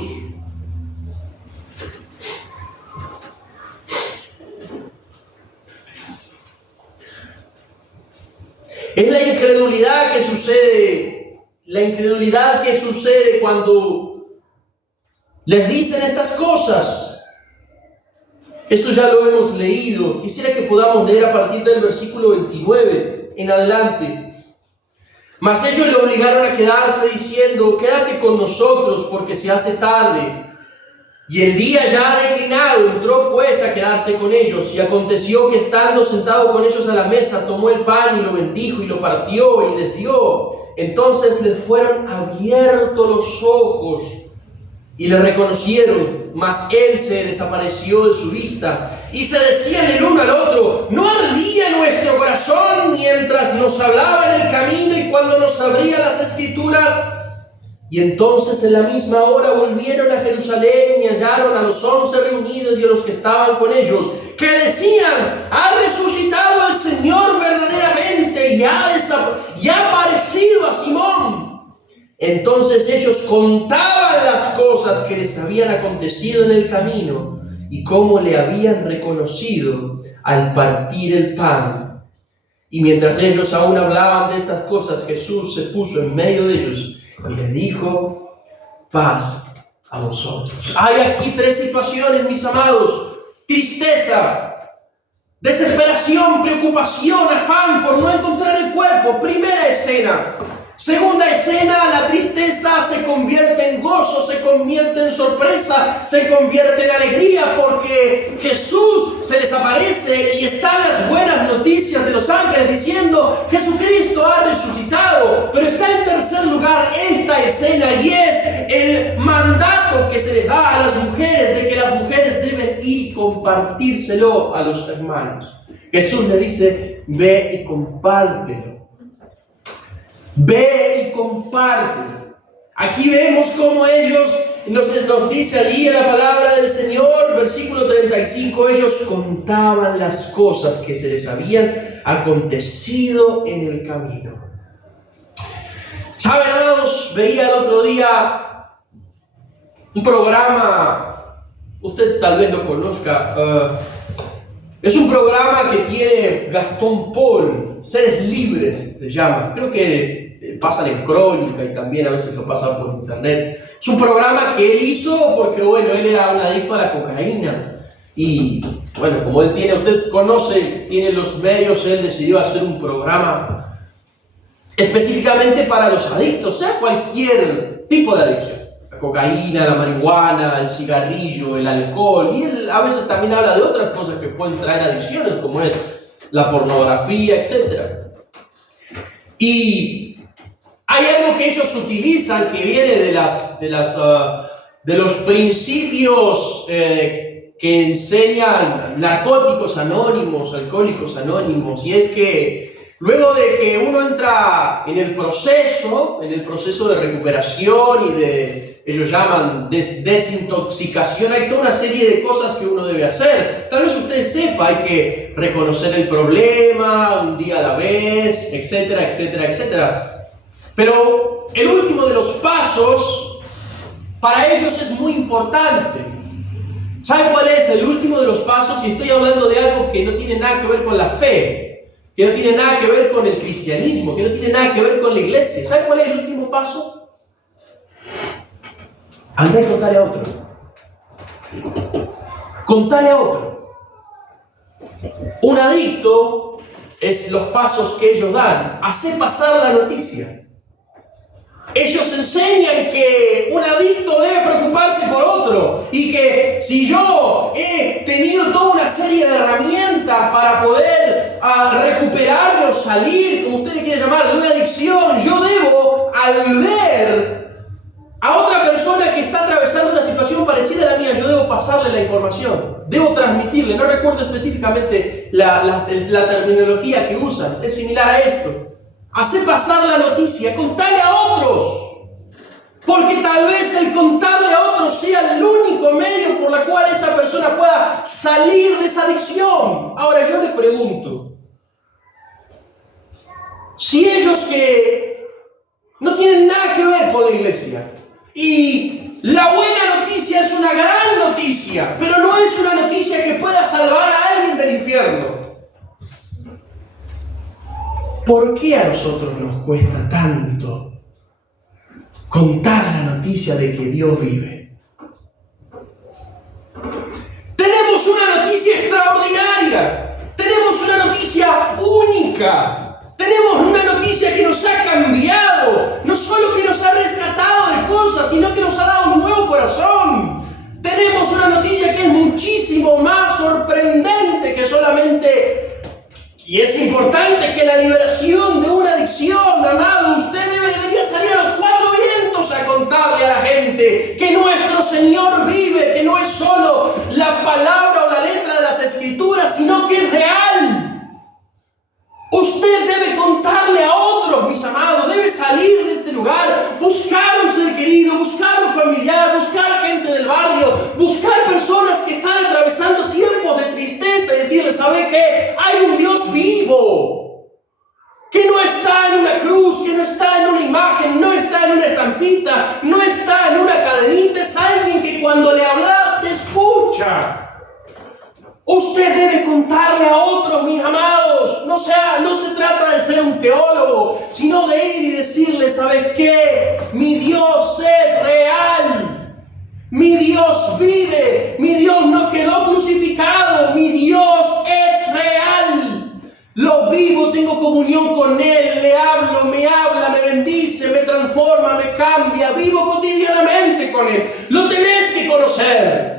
Es la incredulidad que sucede cuando les dicen estas cosas. Esto ya lo hemos leído. Quisiera que podamos leer a partir del versículo 29 en adelante. Mas ellos le obligaron a quedarse diciendo: quédate con nosotros porque se hace tarde. Y el día ya declinado entró pues a quedarse con ellos. Y aconteció que estando sentado con ellos a la mesa, tomó el pan y lo bendijo y lo partió y les dio. Entonces les fueron abiertos los ojos y le reconocieron, mas él se desapareció de su vista. Y se decían el uno al otro: ¿no ardía nuestro corazón mientras nos hablaba en el camino y cuando nos abría las Escrituras? Y entonces en la misma hora volvieron a Jerusalén y hallaron a los 11 reunidos y a los que estaban con ellos, que decían: ha resucitado el Señor verdaderamente y ha aparecido a Simón. Entonces ellos contaban las cosas que les habían acontecido en el camino y cómo le habían reconocido al partir el pan. Y mientras ellos aún hablaban de estas cosas, Jesús se puso en medio de ellos y le dijo: paz a vosotros. Hay aquí tres situaciones, mis amados: tristeza, desesperación, preocupación, afán por no encontrar el cuerpo. Primera escena. Segunda escena, la tristeza se convierte en gozo, se convierte en sorpresa, se convierte en alegría, porque Jesús se les aparece y están las buenas noticias de los ángeles diciendo: Jesucristo ha resucitado. Pero está en tercer lugar esta escena, y es el mandato que se les da a las mujeres de que las mujeres deben ir y compartírselo a los hermanos. Jesús le dice: ve y compártelo. Ve y comparte. Aquí vemos cómo ellos, nos dice allí en la palabra del Señor, versículo 35, ellos contaban las cosas que se les habían acontecido en el camino. ¿Saben, amados? Veía el otro día un programa, usted tal vez lo conozca, es un programa que tiene Gastón Paul, Seres Libres se llama. Creo que pasan en Crónica y también a veces lo pasan por internet. Es un programa que él hizo porque, bueno, él era un adicto a la cocaína. Y, bueno, como él tiene, usted conoce, tiene los medios, él decidió hacer un programa específicamente para los adictos, sea cualquier tipo de adicción. La cocaína, la marihuana, el cigarrillo, el alcohol. Y él a veces también habla de otras cosas que pueden traer adicciones, como es la pornografía, etc. Y hay algo que ellos utilizan que viene de los principios que enseñan Narcóticos Anónimos, Alcohólicos Anónimos, y es que luego de que uno entra en el proceso de recuperación y ellos llaman desintoxicación, hay toda una serie de cosas que uno debe hacer. Tal vez usted sepa, hay que reconocer el problema un día a la vez, etcétera, etcétera, etcétera. Pero el último de los pasos para ellos es muy importante. ¿Saben cuál es el último de los pasos? Y estoy hablando de algo que no tiene nada que ver con la fe, que no tiene nada que ver con el cristianismo, que no tiene nada que ver con la iglesia. ¿Saben cuál es el último paso? Andá y contale a otro. Contale a otro. Un adicto es los pasos que ellos dan. Hacer pasar la noticia. Ellos enseñan que un adicto debe preocuparse por otro y que si yo he tenido toda una serie de herramientas para poder recuperarme o salir, como usted le quiere llamar, de una adicción, yo debo, al ver a otra persona que está atravesando una situación parecida a la mía, yo debo pasarle la información, debo transmitirle. No recuerdo específicamente la terminología que usan, es similar a esto. Hacer pasar la noticia, contarle a otros. Porque tal vez el contarle a otros sea el único medio por el cual esa persona pueda salir de esa adicción. Ahora yo le pregunto, si ellos que no tienen nada que ver con la iglesia, y la buena noticia es una gran noticia, pero no es una noticia que pueda salvar a alguien del infierno, ¿por qué a nosotros nos cuesta tanto contar la noticia de que Dios vive? Tenemos una noticia extraordinaria, tenemos una noticia única, tenemos una noticia que nos ha cambiado, no solo que nos ha rescatado de cosas, sino que nos ha dado un nuevo corazón. Tenemos una noticia que es muchísimo más sorprendente que solamente... Y es importante que la liberación de una adicción, amado, usted debería salir a los cuatro vientos a contarle a la gente que nuestro Señor vive, que no es solo la palabra o la letra de las Escrituras, sino que es real. Usted debe contarle a otros, mis amados, debe salir de este lugar, buscar un ser querido, buscar un familiar, buscar gente del barrio, buscar personas que están atravesando tiempos de tristeza y decirles, ¿sabe qué? Hay un Dios vivo, que no está en una cruz, que no está en una imagen, no está en una estampita, no está en una cadenita, es alguien que cuando le hablas te escucha. Usted debe contarle a otros, mis amados. No se trata de ser un teólogo, sino de ir y decirle, ¿sabe qué? Mi Dios es real. Mi Dios vive. Mi Dios no quedó crucificado. Mi Dios es real. Lo vivo, tengo comunión con Él, le hablo, me habla, me bendice, me transforma, me cambia. Vivo cotidianamente con Él. Lo tenés que conocer.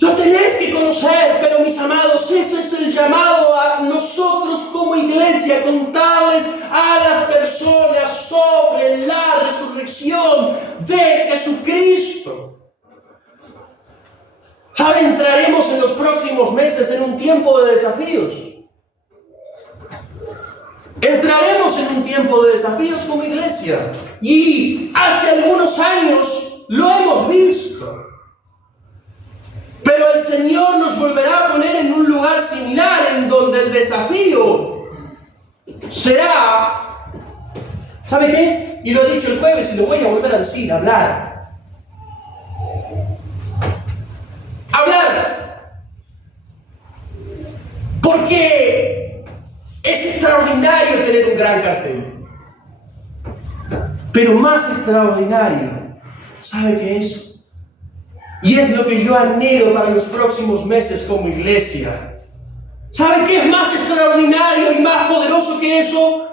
Lo tenés que conocer, pero mis amados, ese es el llamado a nosotros como iglesia, contarles a las personas sobre la resurrección de Jesucristo. ¿Saben? Entraremos en los próximos meses en un tiempo de desafíos. Entraremos en un tiempo de desafíos como iglesia. Y hace algunos años lo hemos visto. Pero el Señor nos volverá a poner en un lugar similar, en donde el desafío será, ¿sabe qué? Y lo he dicho el jueves y lo voy a volver a decir, hablar. Hablar. Porque es extraordinario tener un gran cartel. Pero más extraordinario, ¿sabe qué es? Y es lo que yo anhelo para los próximos meses como iglesia. ¿Sabe qué es más extraordinario y más poderoso que eso?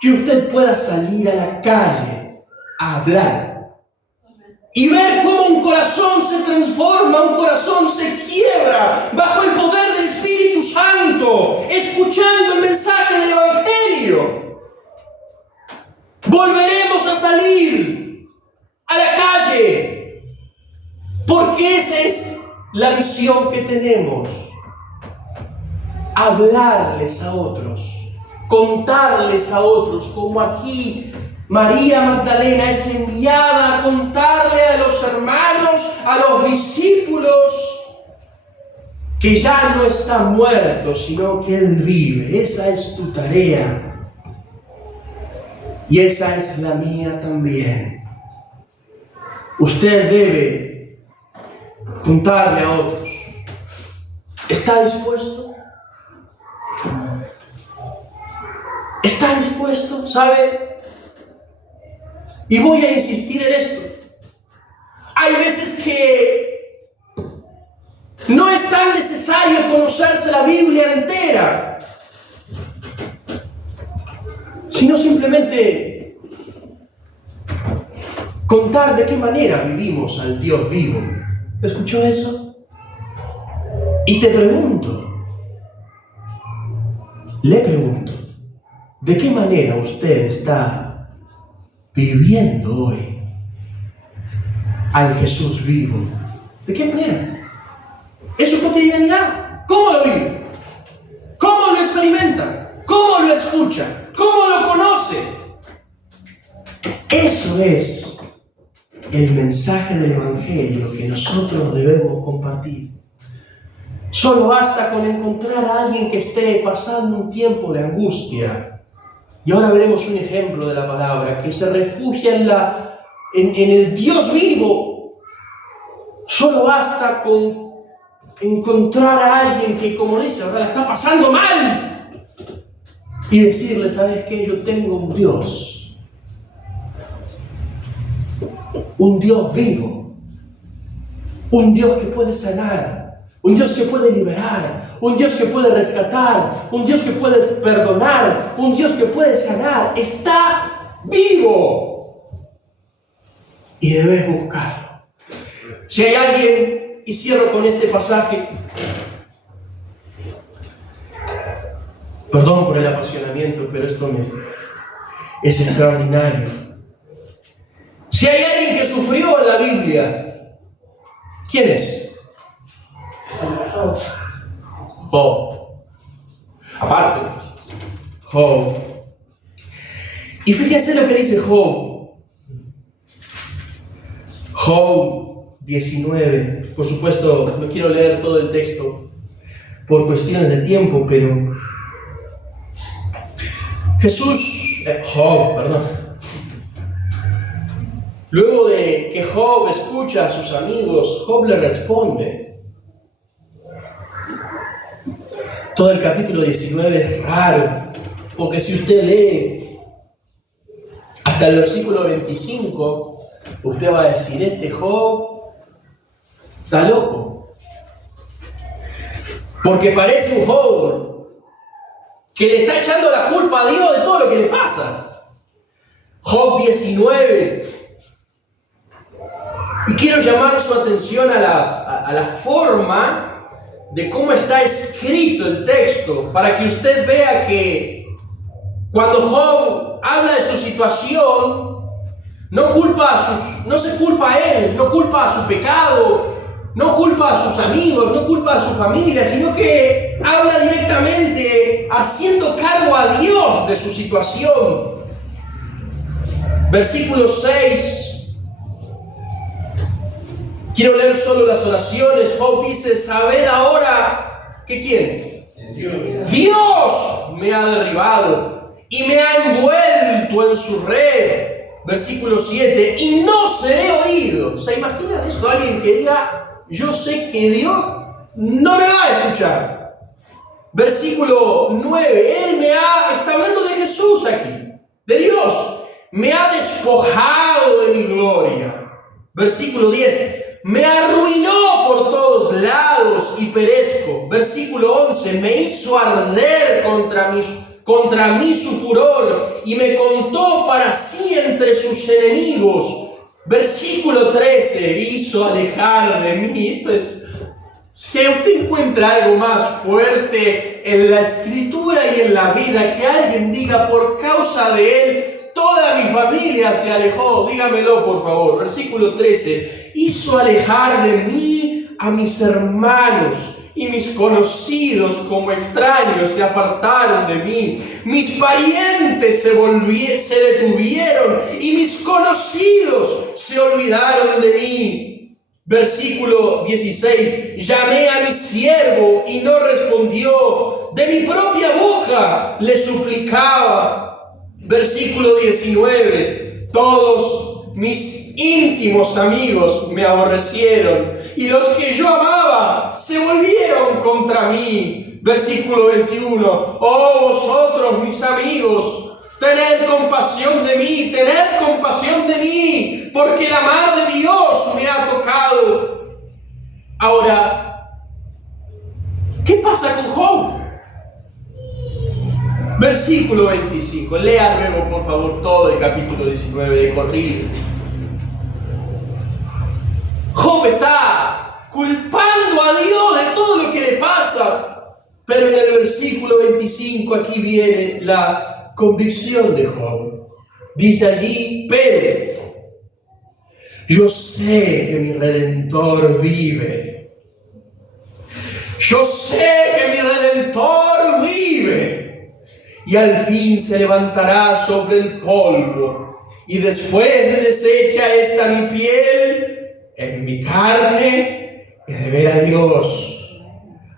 Que usted pueda salir a la calle a hablar. y ver cómo un corazón se transforma, un corazón se quiebra bajo el poder del Espíritu Santo, escuchando el mensaje del Evangelio. Volveremos a salir a la calle, porque esa es la misión que tenemos: hablarles a otros, contarles a otros, como aquí María Magdalena es enviada a contarle a los hermanos, a los discípulos, que ya no está muerto, sino que Él vive. Esa es tu tarea. Y esa es la mía también. Usted debe contarle a otros. ¿Está dispuesto? ¿Está dispuesto? ¿Sabe? Y voy a insistir en esto. Hay veces que no es tan necesario conocerse la Biblia entera, sino simplemente contar de qué manera vivimos al Dios vivo. ¿Escuchó eso? Y te pregunto, le pregunto, ¿de qué manera usted está viviendo hoy al Jesús vivo? ¿De qué manera? ¿Es su cotidianidad? ¿Cómo lo vive? ¿Cómo lo experimenta? ¿Cómo lo escucha? ¿Cómo lo conoce? Eso es el mensaje del Evangelio que nosotros debemos compartir. Solo basta con encontrar a alguien que esté pasando un tiempo de angustia. Y ahora veremos un ejemplo de la palabra, que se refugia en el Dios vivo. Solo basta con encontrar a alguien que, como dice, ahora la está pasando mal, y decirle: ¿sabes qué? Yo tengo un Dios vivo, un Dios que puede sanar, un Dios que puede liberar, un Dios que puede rescatar, un Dios que puede perdonar, un Dios que puede sanar. Está vivo y debes buscarlo. Si hay alguien, y cierro con este pasaje, perdón por el apasionamiento, pero esto es extraordinario. Si hay alguien que sufrió en la Biblia, ¿quién es? Job. Aparte, Job. Y fíjense lo que dice Job. Job 19. Por supuesto, no quiero leer todo el texto por cuestiones de tiempo, pero luego de que Job escucha a sus amigos, Job le responde. Todo el capítulo 19 es raro, porque si usted lee hasta el versículo 25, usted va a decir: este Job está loco. Porque parece un Job que le está echando la culpa a Dios de todo lo que le pasa. Job 19. Y quiero llamar su atención a la forma de cómo está escrito el texto, para que usted vea que cuando Job habla de su situación, no se culpa a él, no culpa a su pecado, no culpa a sus amigos, no culpa a su familia, sino que habla directamente haciendo cargo a Dios de su situación. Versículo 6. Quiero leer solo las oraciones. Job dice: sabed ahora que ¿quién? Dios me ha derribado y me ha envuelto en su red. Versículo 7. Y no seré oído. ¿Se imaginan esto? Alguien que diga: yo sé que Dios no me va a escuchar. Versículo 9. Está hablando de Jesús aquí, de Dios. Me ha despojado de mi gloria. Versículo 10. Me arruinó por todos lados y perezco. Versículo 11. Me hizo arder contra mí su furor y me contó para sí entre sus enemigos. Versículo 13, hizo alejar de mí. Esto es, si usted encuentra algo más fuerte en la escritura y en la vida, que alguien diga, por causa de él, toda mi familia se alejó, dígamelo por favor. Versículo 13, hizo alejar de mí a mis hermanos, y mis conocidos como extraños se apartaron de mí. Mis parientes se detuvieron y mis conocidos se olvidaron de mí. Versículo 16, llamé a mi siervo y no respondió. De mi propia boca le suplicaba. Versículo 19, todos mis íntimos amigos me aborrecieron y los que yo amaba se volvieron contra mí. Versículo 21, oh vosotros mis amigos, tened compasión de mí, porque la mano de Dios me ha tocado. Ahora, ¿qué pasa con Job? Versículo 25, lea luego por favor todo el capítulo 19 de corrido. Job está culpando a Dios de todo lo que le pasa, pero en el versículo 25 aquí viene la convicción de Job. Dice allí, pero yo sé que mi Redentor vive. Yo sé que mi Redentor vive. Y al fin se levantará sobre el polvo. Y después de deshecha esta mi piel, en mi carne he de ver a Dios,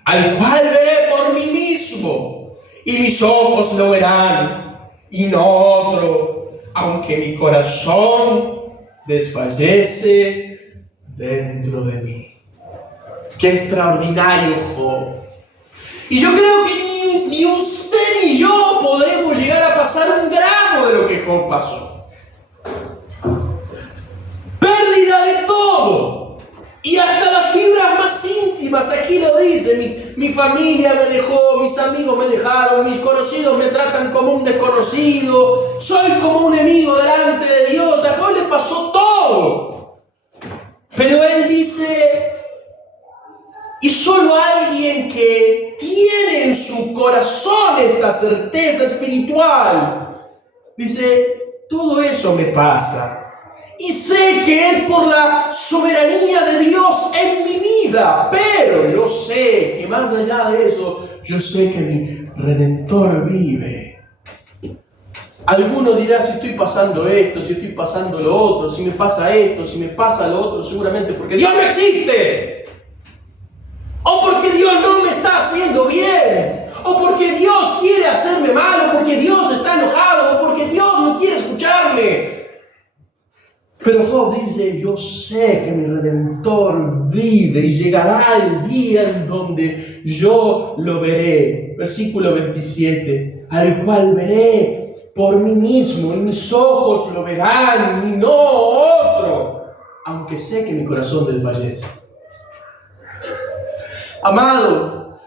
al cual veré por mí mismo, y mis ojos lo verán, y no otro, aunque mi corazón desfallece dentro de mí. ¡Qué extraordinario Job! Y yo creo que ni usted ni yo podremos llegar a pasar un gramo de lo que Job pasó. Pérdida de todo, y hasta las fibras más íntimas. Aquí lo dice, mi familia me dejó, mis amigos me dejaron, mis conocidos me tratan como un desconocido, soy como un enemigo delante de Dios. A Job le pasó todo, pero él dice, y solo alguien que tiene en su corazón esta certeza espiritual, dice, todo eso me pasa. Y sé que es por la soberanía de Dios en mi vida, pero yo sé que más allá de eso, yo sé que mi Redentor vive. Alguno dirá, si estoy pasando esto, si estoy pasando lo otro, si me pasa esto, si me pasa lo otro, seguramente porque Dios no existe. O porque Dios no me está haciendo bien. O porque Dios quiere hacerme mal. O porque Dios está enojado. O porque Dios no quiere escucharme. Pero Job dice, yo sé que mi Redentor vive y llegará el día en donde yo lo veré. Versículo 27, al cual veré por mí mismo y mis ojos lo verán y no otro, aunque sé que mi corazón desfallece. Amado,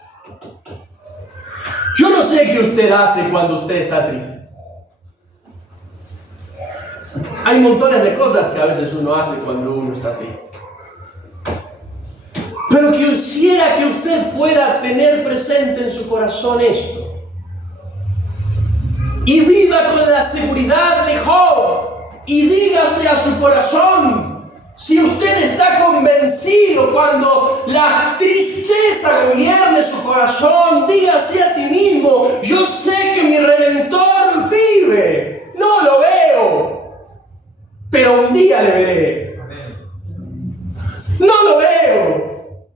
yo no sé qué usted hace cuando usted está triste. Hay montones de cosas que a veces uno hace cuando uno está triste. Pero quisiera que usted pueda tener presente en su corazón esto. Y viva con la seguridad de Job. Y dígase a su corazón, si usted está convencido cuando la tristeza gobierne su corazón, dígase a sí mismo, yo sé que mi Redentor vive. No lo veo, pero un día le veré. No lo veo,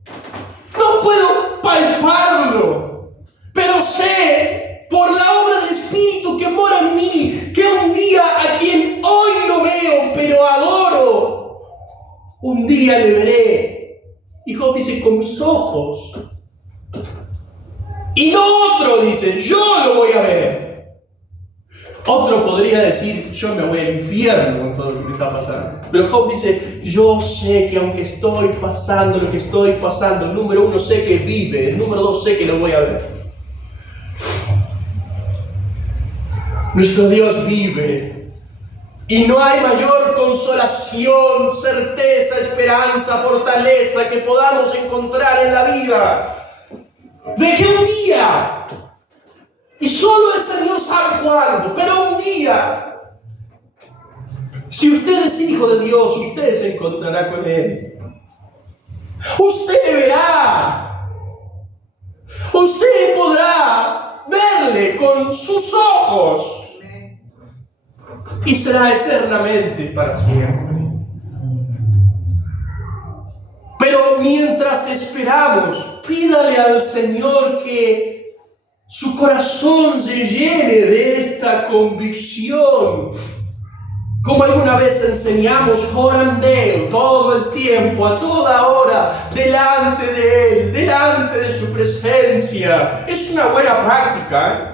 no puedo palparlo, pero sé por la obra del Espíritu que mora en mí, que un día a quien hoy no veo, pero adoro, un día le veré. Y Job dice, con mis ojos. Y no otro dice, yo lo voy a ver. Otro podría decir, yo me voy al infierno con todo lo que está pasando. Pero Job dice, yo sé que aunque estoy pasando lo que estoy pasando, número uno, sé que vive. Número dos, sé que lo voy a ver. Nuestro Dios vive. Y no hay mayor consolación, certeza, esperanza, fortaleza que podamos encontrar en la vida de que un día, y solo el Señor sabe cuándo, pero un día, si usted es hijo de Dios, usted se encontrará con Él. Usted verá, usted podrá verle con sus ojos y será eternamente para siempre. Pero mientras esperamos, pídale al Señor que su corazón se llene de esta convicción. Como alguna vez enseñamos, orando todo el tiempo, a toda hora, delante de Él, delante de su presencia. Es una buena práctica, ¿eh?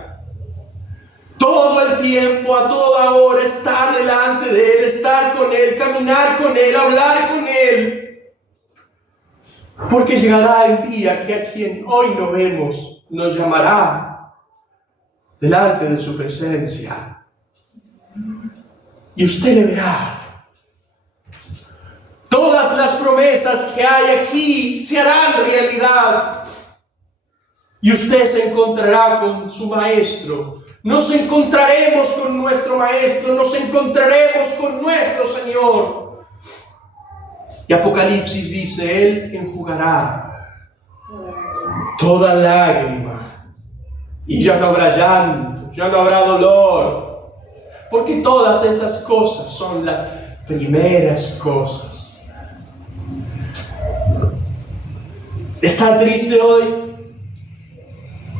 Todo el tiempo, a toda hora, estar delante de Él, estar con Él, caminar con Él, hablar con Él. Porque llegará el día que a quien hoy no vemos nos llamará delante de su presencia. Y usted le verá. Todas las promesas que hay aquí se harán realidad. Y usted se encontrará con su Maestro. Nos encontraremos con nuestro Maestro. Nos encontraremos con nuestro Señor. Y Apocalipsis dice, Él enjugará toda lágrima. Y ya no habrá llanto, ya no habrá dolor. Porque todas esas cosas son las primeras cosas. ¿Está triste hoy?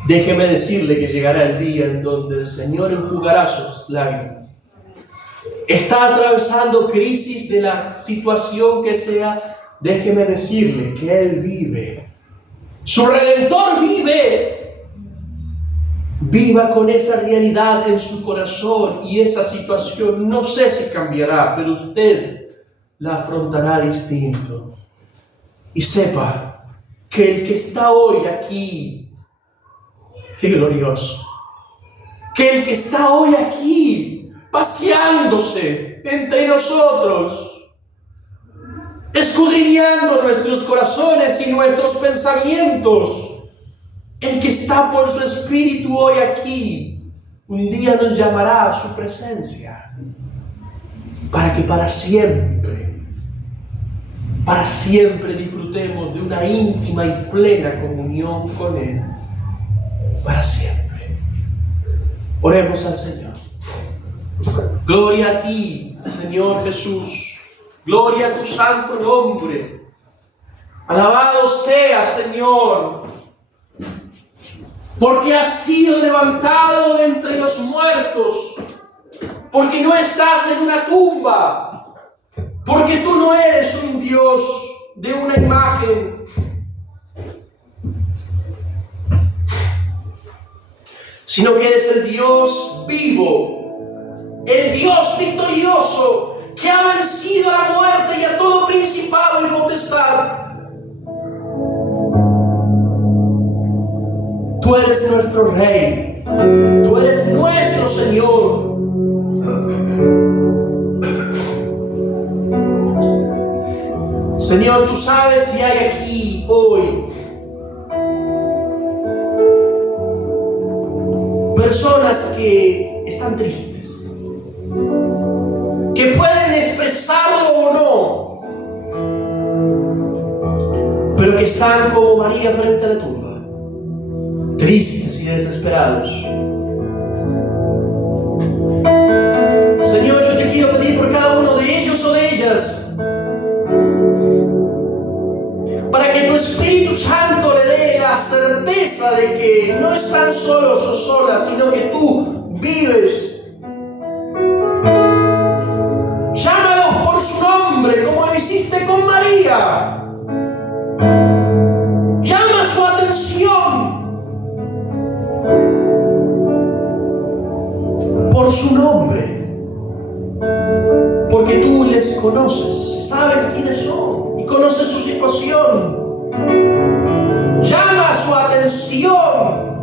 Déjeme decirle que llegará el día en donde el Señor enjugará sus lágrimas. ¿Está atravesando crisis de la situación que sea? Déjeme decirle que Él vive. Su Redentor vive. Viva con esa realidad en su corazón y esa situación no sé si cambiará, pero usted la afrontará distinto. Y sepa que el que está hoy aquí, qué glorioso, que el que está hoy aquí paseándose entre nosotros, escudriñando nuestros corazones y nuestros pensamientos, el que está por su Espíritu hoy aquí, un día nos llamará a su presencia, para que para siempre disfrutemos de una íntima y plena comunión con Él, para siempre. Oremos al Señor. Gloria a ti, Señor Jesús, gloria a tu santo nombre. Alabado sea, Señor, porque has sido levantado de entre los muertos, porque no estás en una tumba, porque tú no eres un Dios de una imagen, sino que eres el Dios vivo, el Dios victorioso, que ha vencido a la muerte y a todo principado y potestad. Tú eres nuestro Rey, tú eres nuestro Señor. Señor, tú sabes si hay aquí hoy personas que están tristes, que pueden expresarlo o no, pero que están como María frente a la tumba, tristes y desesperados. Señor, yo te quiero pedir por cada uno de ellos o de ellas, para que tu Espíritu Santo le dé la certeza de que no están solos o solas, sino que tú vives. Llámalos por su nombre, como lo hiciste con María. Llama su atención por su nombre, porque tú les conoces, sabes quiénes son y conoces su situación. Llama su atención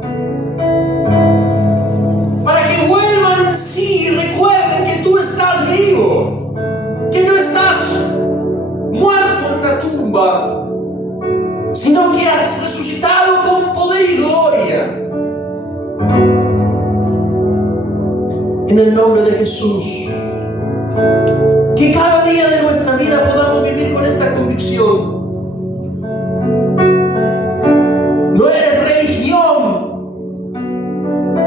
para que vuelvan en sí y recuerden que tú estás vivo. En el nombre de Jesús. Que cada día de nuestra vida podamos vivir con esta convicción. No eres religión,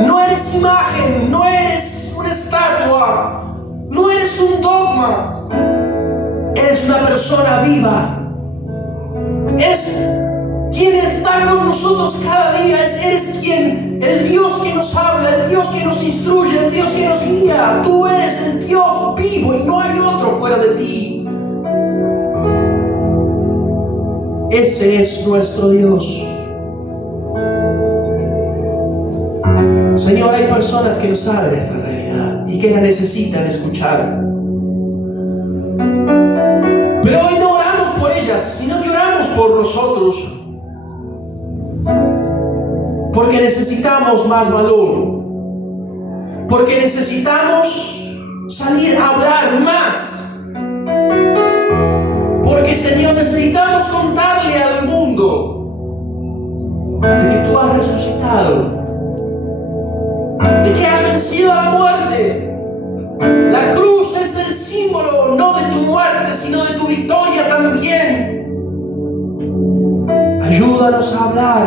no eres imagen, no eres una estatua, no eres un dogma. Eres una persona viva. Es quien está con nosotros cada día. Eres quien, el Dios que nos habla, el Dios que nos instruye, el Dios que nos guía. Tú eres el Dios vivo y no hay otro fuera de ti. Ese es nuestro Dios. Señor, hay personas que no saben esta realidad y que la necesitan escuchar. Pero hoy no oramos por ellas, sino que oramos por nosotros. Porque necesitamos más valor. Porque necesitamos salir a hablar más. Porque, Señor, necesitamos contarle al mundo de que tú has resucitado, de que has vencido a la muerte. La cruz es el símbolo no de tu muerte, sino de tu victoria también. Ayúdanos a hablar,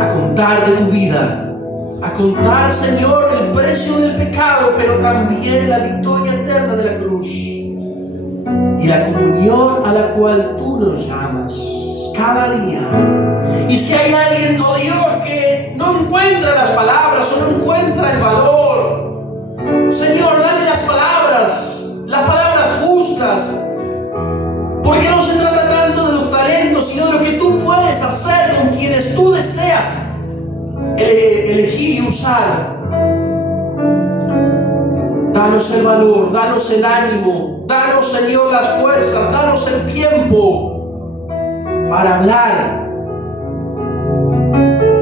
a contar de tu vida, a contar, Señor, el precio del pecado, pero también la victoria eterna de la cruz y la comunión a la cual tú nos llamas cada día. Y si hay alguien, oh Dios, que no encuentra las palabras o no encuentra el valor, Señor, dale las palabras justas, porque no se trata tanto de los talentos, sino de lo que tú puedes hacer con quienes tú deseas elegir y usar. Danos el valor, danos el ánimo, danos, Señor, las fuerzas, danos el tiempo para hablar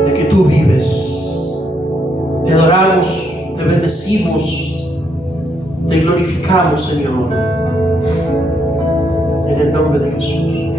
de que tú vives. Te adoramos, te bendecimos, te glorificamos, Señor, en el nombre de Jesús.